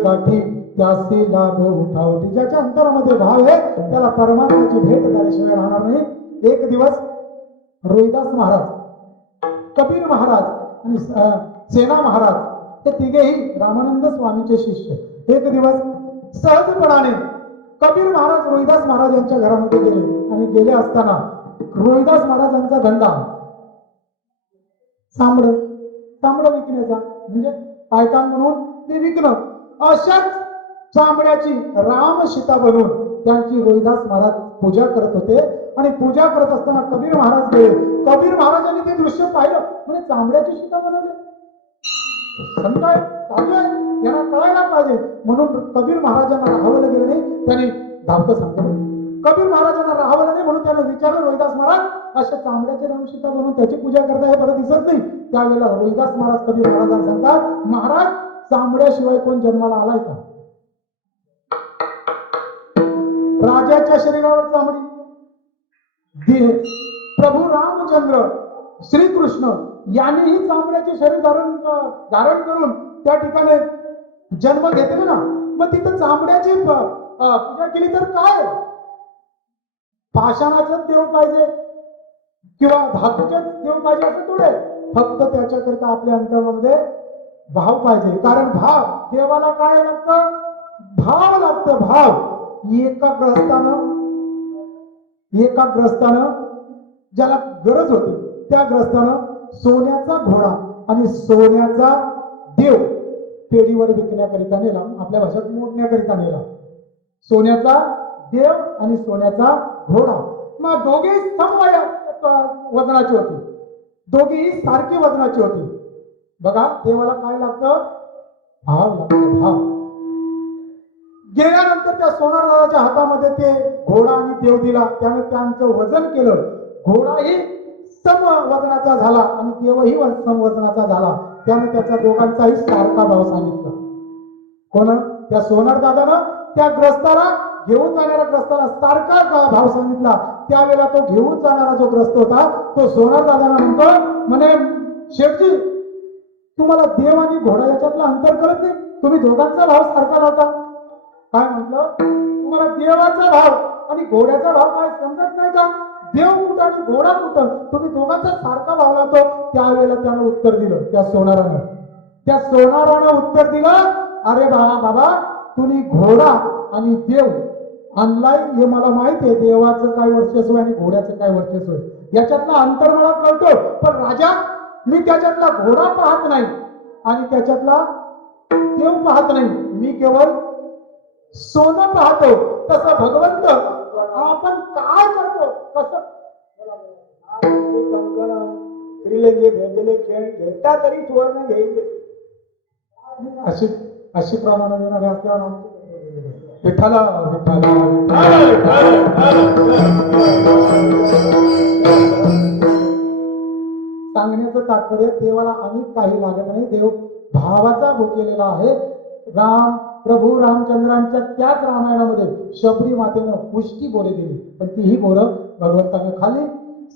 गाठी त्यासी लाभ उठावटी. ज्याच्या अंतरामध्ये भाव आहे त्याला परमात्म्याची भेट झाल्याशिवाय राहणार नाही. एक दिवस रोहिदास महाराज, कबीर महाराज आणि सेना महाराज हे तिघेही रामानंद स्वामींचे शिष्य एक दिवस सहजपणाने कबीर महाराज रोहिदास महाराज यांच्या घरामध्ये गेले आणि गेले असताना रोहिदास महाराजांचा धंदा तांबड विकण्याचा म्हणजे पायतान म्हणून ते विकणं. अशाच चांबड्याची राम सीता बनवून त्यांची रोहिदास महाराज पूजा करत होते आणि पूजा करत असताना कबीर महाराज गेले. कबीर महाराजांनी ते दृश्य पाहिलं म्हणजे चांबड्याची सीता बनवली. समजाय यांना कळायला पाहिजे म्हणून कबीर महाराजांना राहावलं गेलं नाही. त्यांनी धावतं सांगतो कबीर महाराजांना राहावलं नाही म्हणून त्याने विचारलं रोहिदास महाराज अशा चांबड्याचे राम सीता बनवून त्याची पूजा करता हे बरं दिसत नाही. त्यावेळेला रोहिदास महाराज कबीर महाराजांना सांगतात महाराज चांबड्याशिवाय कोण जन्माला आलाय का? राजाच्या शरीरावर चांबडी. प्रभू रामचंद्र श्रीकृष्ण यांनीही चांबड्याचे शरीर धारण करून त्या ठिकाणी जन्म घेतले ना. मग तिथं चांबड्याची पूजा केली तर काय? पाषाणाचं देव पाहिजे किंवा धातूचे देव पाहिजे असं थोडे. फक्त त्याच्याकरिता आपल्या अंतरामध्ये भाव पाहिजे. कारण भाव देवाला काय लागतं? भाव लागतं. भाव एकाग्रस्तानं ज्याला गरज होती त्या ग्रस्तानं सोन्याचा घोडा आणि सोन्याचा देव पेढीवर विकण्याकरिता नेला. आपल्या भाषेत मोडण्याकरिता नेला. सोन्याचा देव आणि सोन्याचा घोडा. मग दोघेही वजनाची होती. दोघेही सारखी वजनाची होती. बघा देवाला काय लागतं? भाव लागतं. भाव. गेल्यानंतर त्या सोनारदादाच्या हातामध्ये ते घोडा आणि देव दिला. त्याने त्यांचं वजन केलं. घोडाही सम वजनाचा झाला आणि देवही सम वजनाचा झाला. त्याने त्याच्या दोघांचाही सारखा भाव सांगितला. कोण? त्या सोनारदादानं त्या ग्रस्ताला घेऊन जाणाऱ्या ग्रस्ताला सारखा भाव सांगितला. त्यावेळेला तो घेऊन जाणारा जो ग्रस्त होता तो सोनारदादांना म्हणतो म्हणे शेठजी तुम्हाला देव आणि घोडा याच्यातला अंतर कळत नाही. तुम्ही दोघांचा भाव सारखा लावता. काय म्हटलं? तुम्हाला देवाचा भाव आणि घोड्याचा भाव काय समजत नाही का? देव कुठं आणि घोडा कुठं? तुम्ही दोघांचा सारखा भाव लावतो. त्यावेळेला त्यानं उत्तर दिलं त्या सोनारानं उत्तर दिलं अरे बाबा तुम्ही घोडा आणि देव आणलाय हे मला माहिती आहे. देवाचं काय वर्चस्व आणि घोड्याचं काय वर्चस्व याच्यातलं अंतर मला कळतो. पण राजा मी त्याच्यातला घोडा पाहत नाही आणि त्याच्यातला देव पाहत नाही, मी केवळ सोनं पाहतो. तसं भगवंत आपण काय करतो कसं त्रिलिंगी भेदले खेळ घेता तरी सुवर्ण घ्यायचे. अशी अशी प्रमाण देणारे असल्यावर विठ्ठला विठ्ठला सांगण्याचं तात्पर्य देवाला अनेक काही लागत नाही. देव भावाचा भुकेलेला आहे. राम प्रभू रामचंद्रांच्या त्याच रामायणामध्ये शबरी मातेनं पुष्टी बोले दिली, पण तीही बोरं भगवंताने खाली.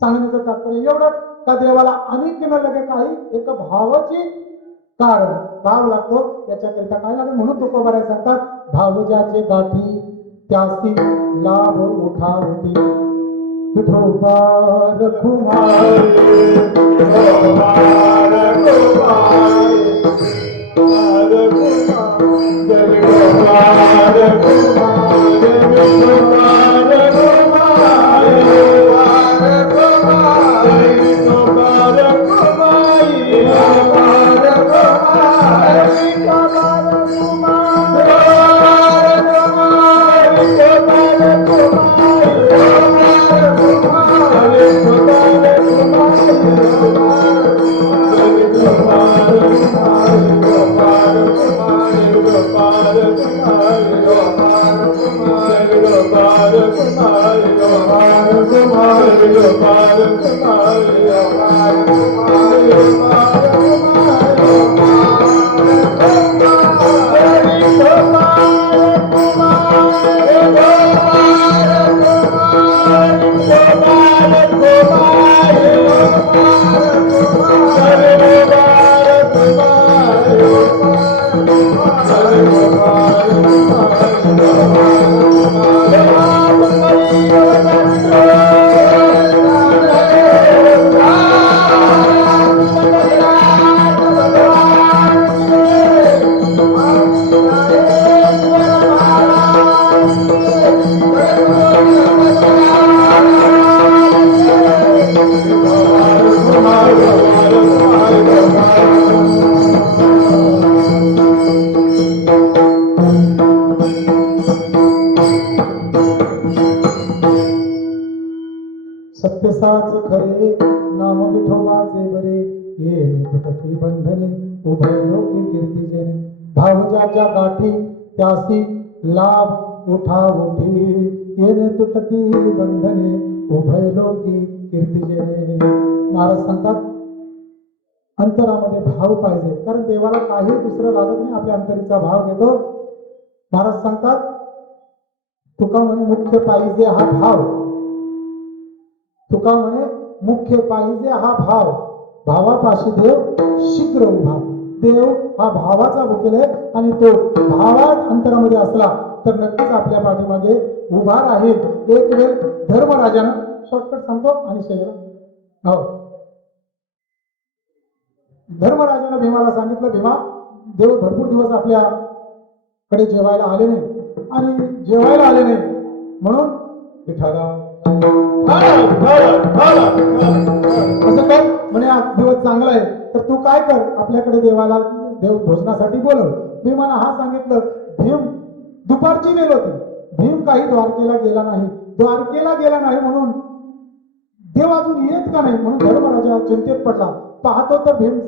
सांगण्याचं तात्पर्य एवढंच का देवाला अनेक न लगे काही एक भावाची कारण भाव लागतो. याच्याकरिता काय लागेल म्हणून तुकोबाराय सांगतात भावजाचे गाठी त्यासी लाभ उठा होती विठोबा रखुमाई सत्यसाच खरे नाम विठोबाचे बरे ये निपटती बंधने उभय लोकी कीर्ती जेणे भावजाच्या गाठी त्यासी लाभ उठा उठी येणे तुटती बंधने उभय लोकी कीर्ती जेणे. महाराज सांगतात अंतरामध्ये भाव पाहिजे, कारण देवाला काही दुसरं लागत नाही, आपल्या अंतरीचा भाव घेतो. महाराज सांगतात तुका म्हणे मुख्य पाहिजे हा भाव, तुका म्हणे मुख्य पाहिजे हा भाव, भावापाशी देव शीघ्र उभा. देव हा भावाचा भुकेल आहे आणि तो भावात अंतरामध्ये असला तर नक्कीच आपल्या पाठीमागे उभा राहील. एक वेळ धर्मराजानं शॉर्टकट सांगतो आणि शेवट हो धर्मराजानं भीमाला सांगितलं भीमा देव भरपूर दिवस आपल्याकडे जेवायला आले नाही आणि जेवायला आले नाही म्हणून विठाला असं कर म्हणे आज दिवस चांगला आहे तर तू काय कर आपल्याकडे देवाला देव भोजनासाठी बोलव. भीमानं हा सांगितलं. भीम दुपारची वेळ होती. भीम काही द्वारकेला गेला नाही. द्वारकेला गेला नाही म्हणून देव अजून येत का नाही म्हणून धर्मराजा चिंतेत पडला. पाहतो तर भीम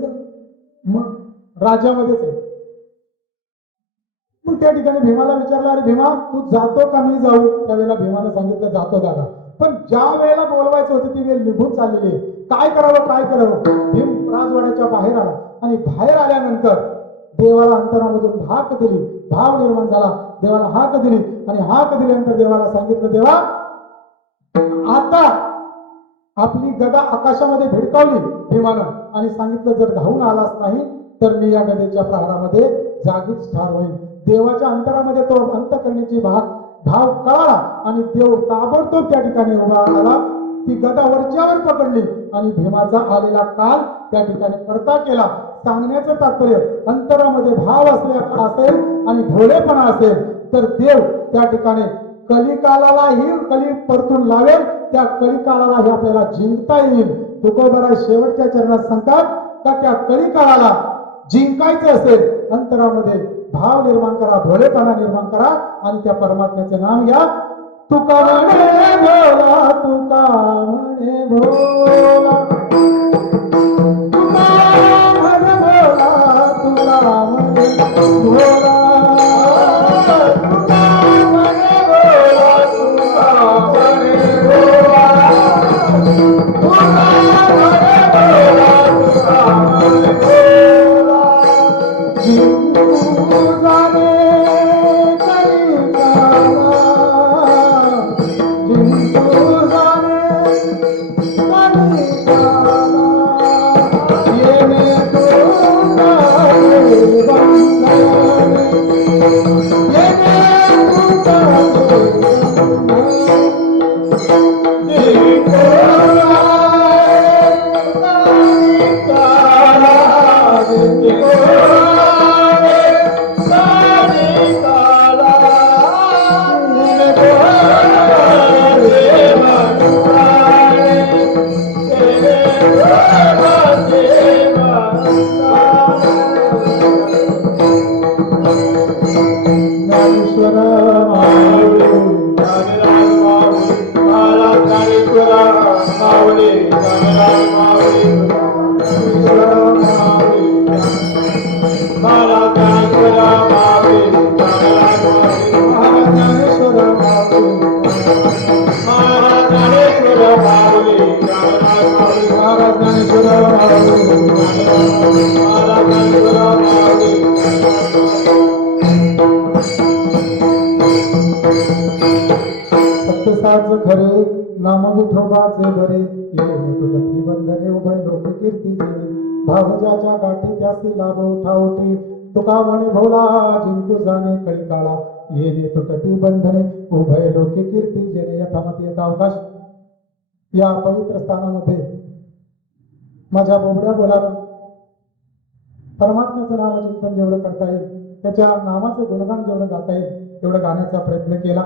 राजामध्येच आहे. मग त्या ठिकाणी भीमाला विचारलं अरे भीमा तू जातो का मी जाऊ. त्यावेळेला भीमानं सांगितलं जातो दादा, पण ज्या वेळेला बोलवायचं होतं ती वेळ निघून चाललेली आहे. काय करावं काय करावं. भीम राजवाड्याच्या बाहेर आला आणि बाहेर आल्यानंतर देवाला अंतरामधून हाक दिली. भाव निर्माण झाला. देवाला हाक दिली आणि हाक दिल्यानंतर देवाला सांगितलं देवा आता आपली गदा आकाशामध्ये भिडकावली भीमानं आणि सांगितलं जर धावून आलाच नाही तर मी या गदेच्या प्रहारामध्ये जागीच ठार होईल. देवाच्या अंतरामध्ये तो अंत करण्याची भाव कळाला आणि देव ताबडतोब त्या ठिकाणी उभा आला. ती गदा वरच्यावर पकडली आणि भीमाचा आलेला काल त्या ठिकाणी करता केला. सांगण्याचं तात्पर्य अंतरामध्ये भाव असेल आणि भोळेपणा असेल तर देव त्या ठिकाणी कलिकालाही कली परतून लावेल. त्या कलिकालाही आपल्याला जिंकता येईल. तुकोबाराय शेवटच्या चरणात सांगतात का त्या कळी काळाला जिंकायचं असेल अंतरामध्ये भाव निर्माण करा, भोळेपणा निर्माण करा आणि त्या परमात्म्याचं नाम घ्या. तुका म्हणे भोला, तुका म्हणे भोला, तुका म्हणे भोला, तुका म्हणे भोला, तुका म्हणे भोला, तुका म्हणे भोला, तुका म्हणे भोला, तुका म्हणे भोला. जिंकू जाणे कलिकाला, जिंकू जाणे कलिकाला, येणे तुझारे बंधने, येणे तुझारे बंधने. जिंकू जाणे कलिकाला, जिंकू सत्यसाच खरे नाम विठोबाचे बरे, येणे तुटती बंधने उभय लोक कीर्ती जेणे. भावजाच्या गाठी त्यासी लाभ उठावटी, तुका म्हणे भोला जिंकू जाणे कळिकाला, येणे तुटती बंधने उभय लोके कीर्ती जेणे. यथामती यथा अवकाश या पवित्र स्थानामध्ये माझ्या बोबड्या बोलानं परमात्म्याचं नामचिंतन जेवढं करता येईल, त्याच्या नामाचं गुणगान जेवढं गाता येईल तेवढं गाण्याचा प्रयत्न केला.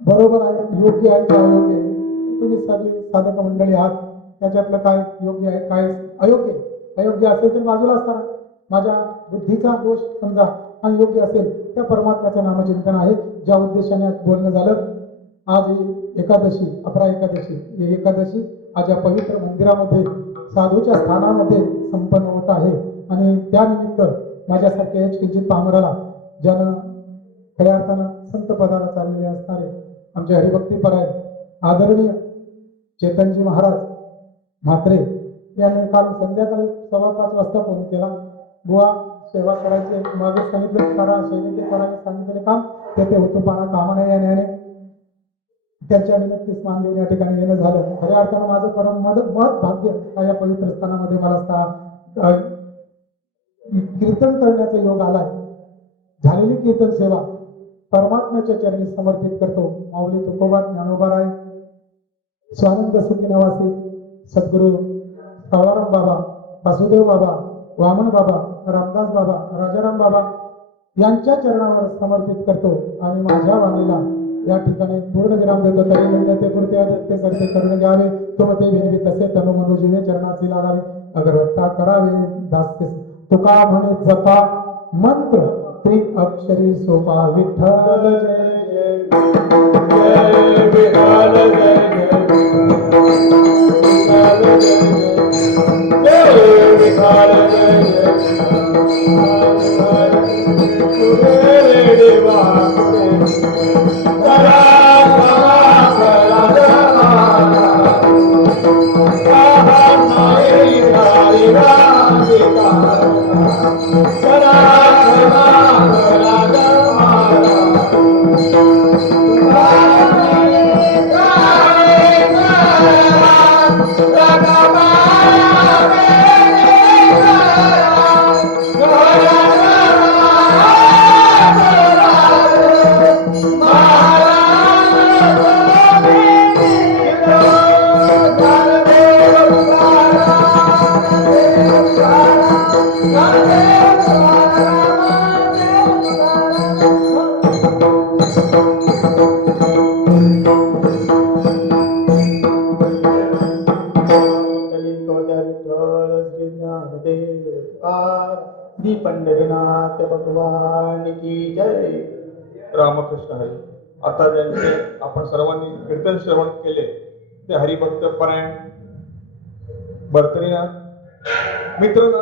बरोबर आहे, योग्य आहे का अयोग्य आहे, तुम्ही सगळी साधक मंडळी आहात, त्याच्यातलं काय योग्य आहे काय अयोग्य आहे. अयोग्य असेल तर बाजूला असताना माझ्या बुद्धीचा दोष समजा आणि योग्य असेल त्या परमात्म्याचं नामचिंतन आहे. ज्या उद्देशाने आज बोलणं झालं, आज ही एकादशी, अपरा एकादशी, ही एकादशी आज या पवित्र मंदिरामध्ये साधूच्या स्थानामध्ये संपन्न होत आहे. आणि त्यानिमित्त माझ्यासारख्या किंचित पामराला ज्यानं खऱ्या अर्थानं संत पदाला चाललेले असणारे आमचे हरिभक्तीपरायण आदरणीय चेतनजी महाराज म्हात्रे यांनी काल संध्याकाळी 5:15 वाजता फोन केला. बुवा सेवा करायचे, मागे सांगितलं करा, सैनिक करायला सांगितलेले काम तेथे होतो, पाना कामा नाही येण्याने त्यांच्या विनंतीस मान देऊन या ठिकाणी येणं झालं. खऱ्या अर्थानं माझं परम महत् भाग्य या पवित्र स्थानामध्ये मला कीर्तन करण्याचा योग आलाय. झालेली कीर्तन सेवा परमात्म्याच्या चरणी समर्पित करतो. माऊली तुकोबा ज्ञानोबाराय स्वानंद सुखी निवासी सद्गुरु कावळाराम बाबा, वासुदेव बाबा, वामन बाबा, रामदास बाबा, राजाराम बाबा यांच्या चरणावर समर्पित करतो. आणि माझ्या वाणीला या ठिकाणी पूर्ण विराम देतो. तरी म्हणजे ते पुरते आदत्ते सरते करून घ्यावे, तुम ते विनवी तसे तनु मनुजीवे चरणाची लागावे, अगरवत्ता करावे दास्ते. तुका म्हणे जपा मंत्र त्रि अक्षरी सोपा, विठ्ठल जय जय जय विठ्ठल जय जय विठ्ठल जय विठ्ठल जय जय देवा करा पंढरीनाथ भगवान की जय. रामकृष्ण हरी. आता ज्यांचे आपण सर्वांनी कीर्तन श्रवण केले ते हरिभक्त परायण भरतरीनाथ मित्र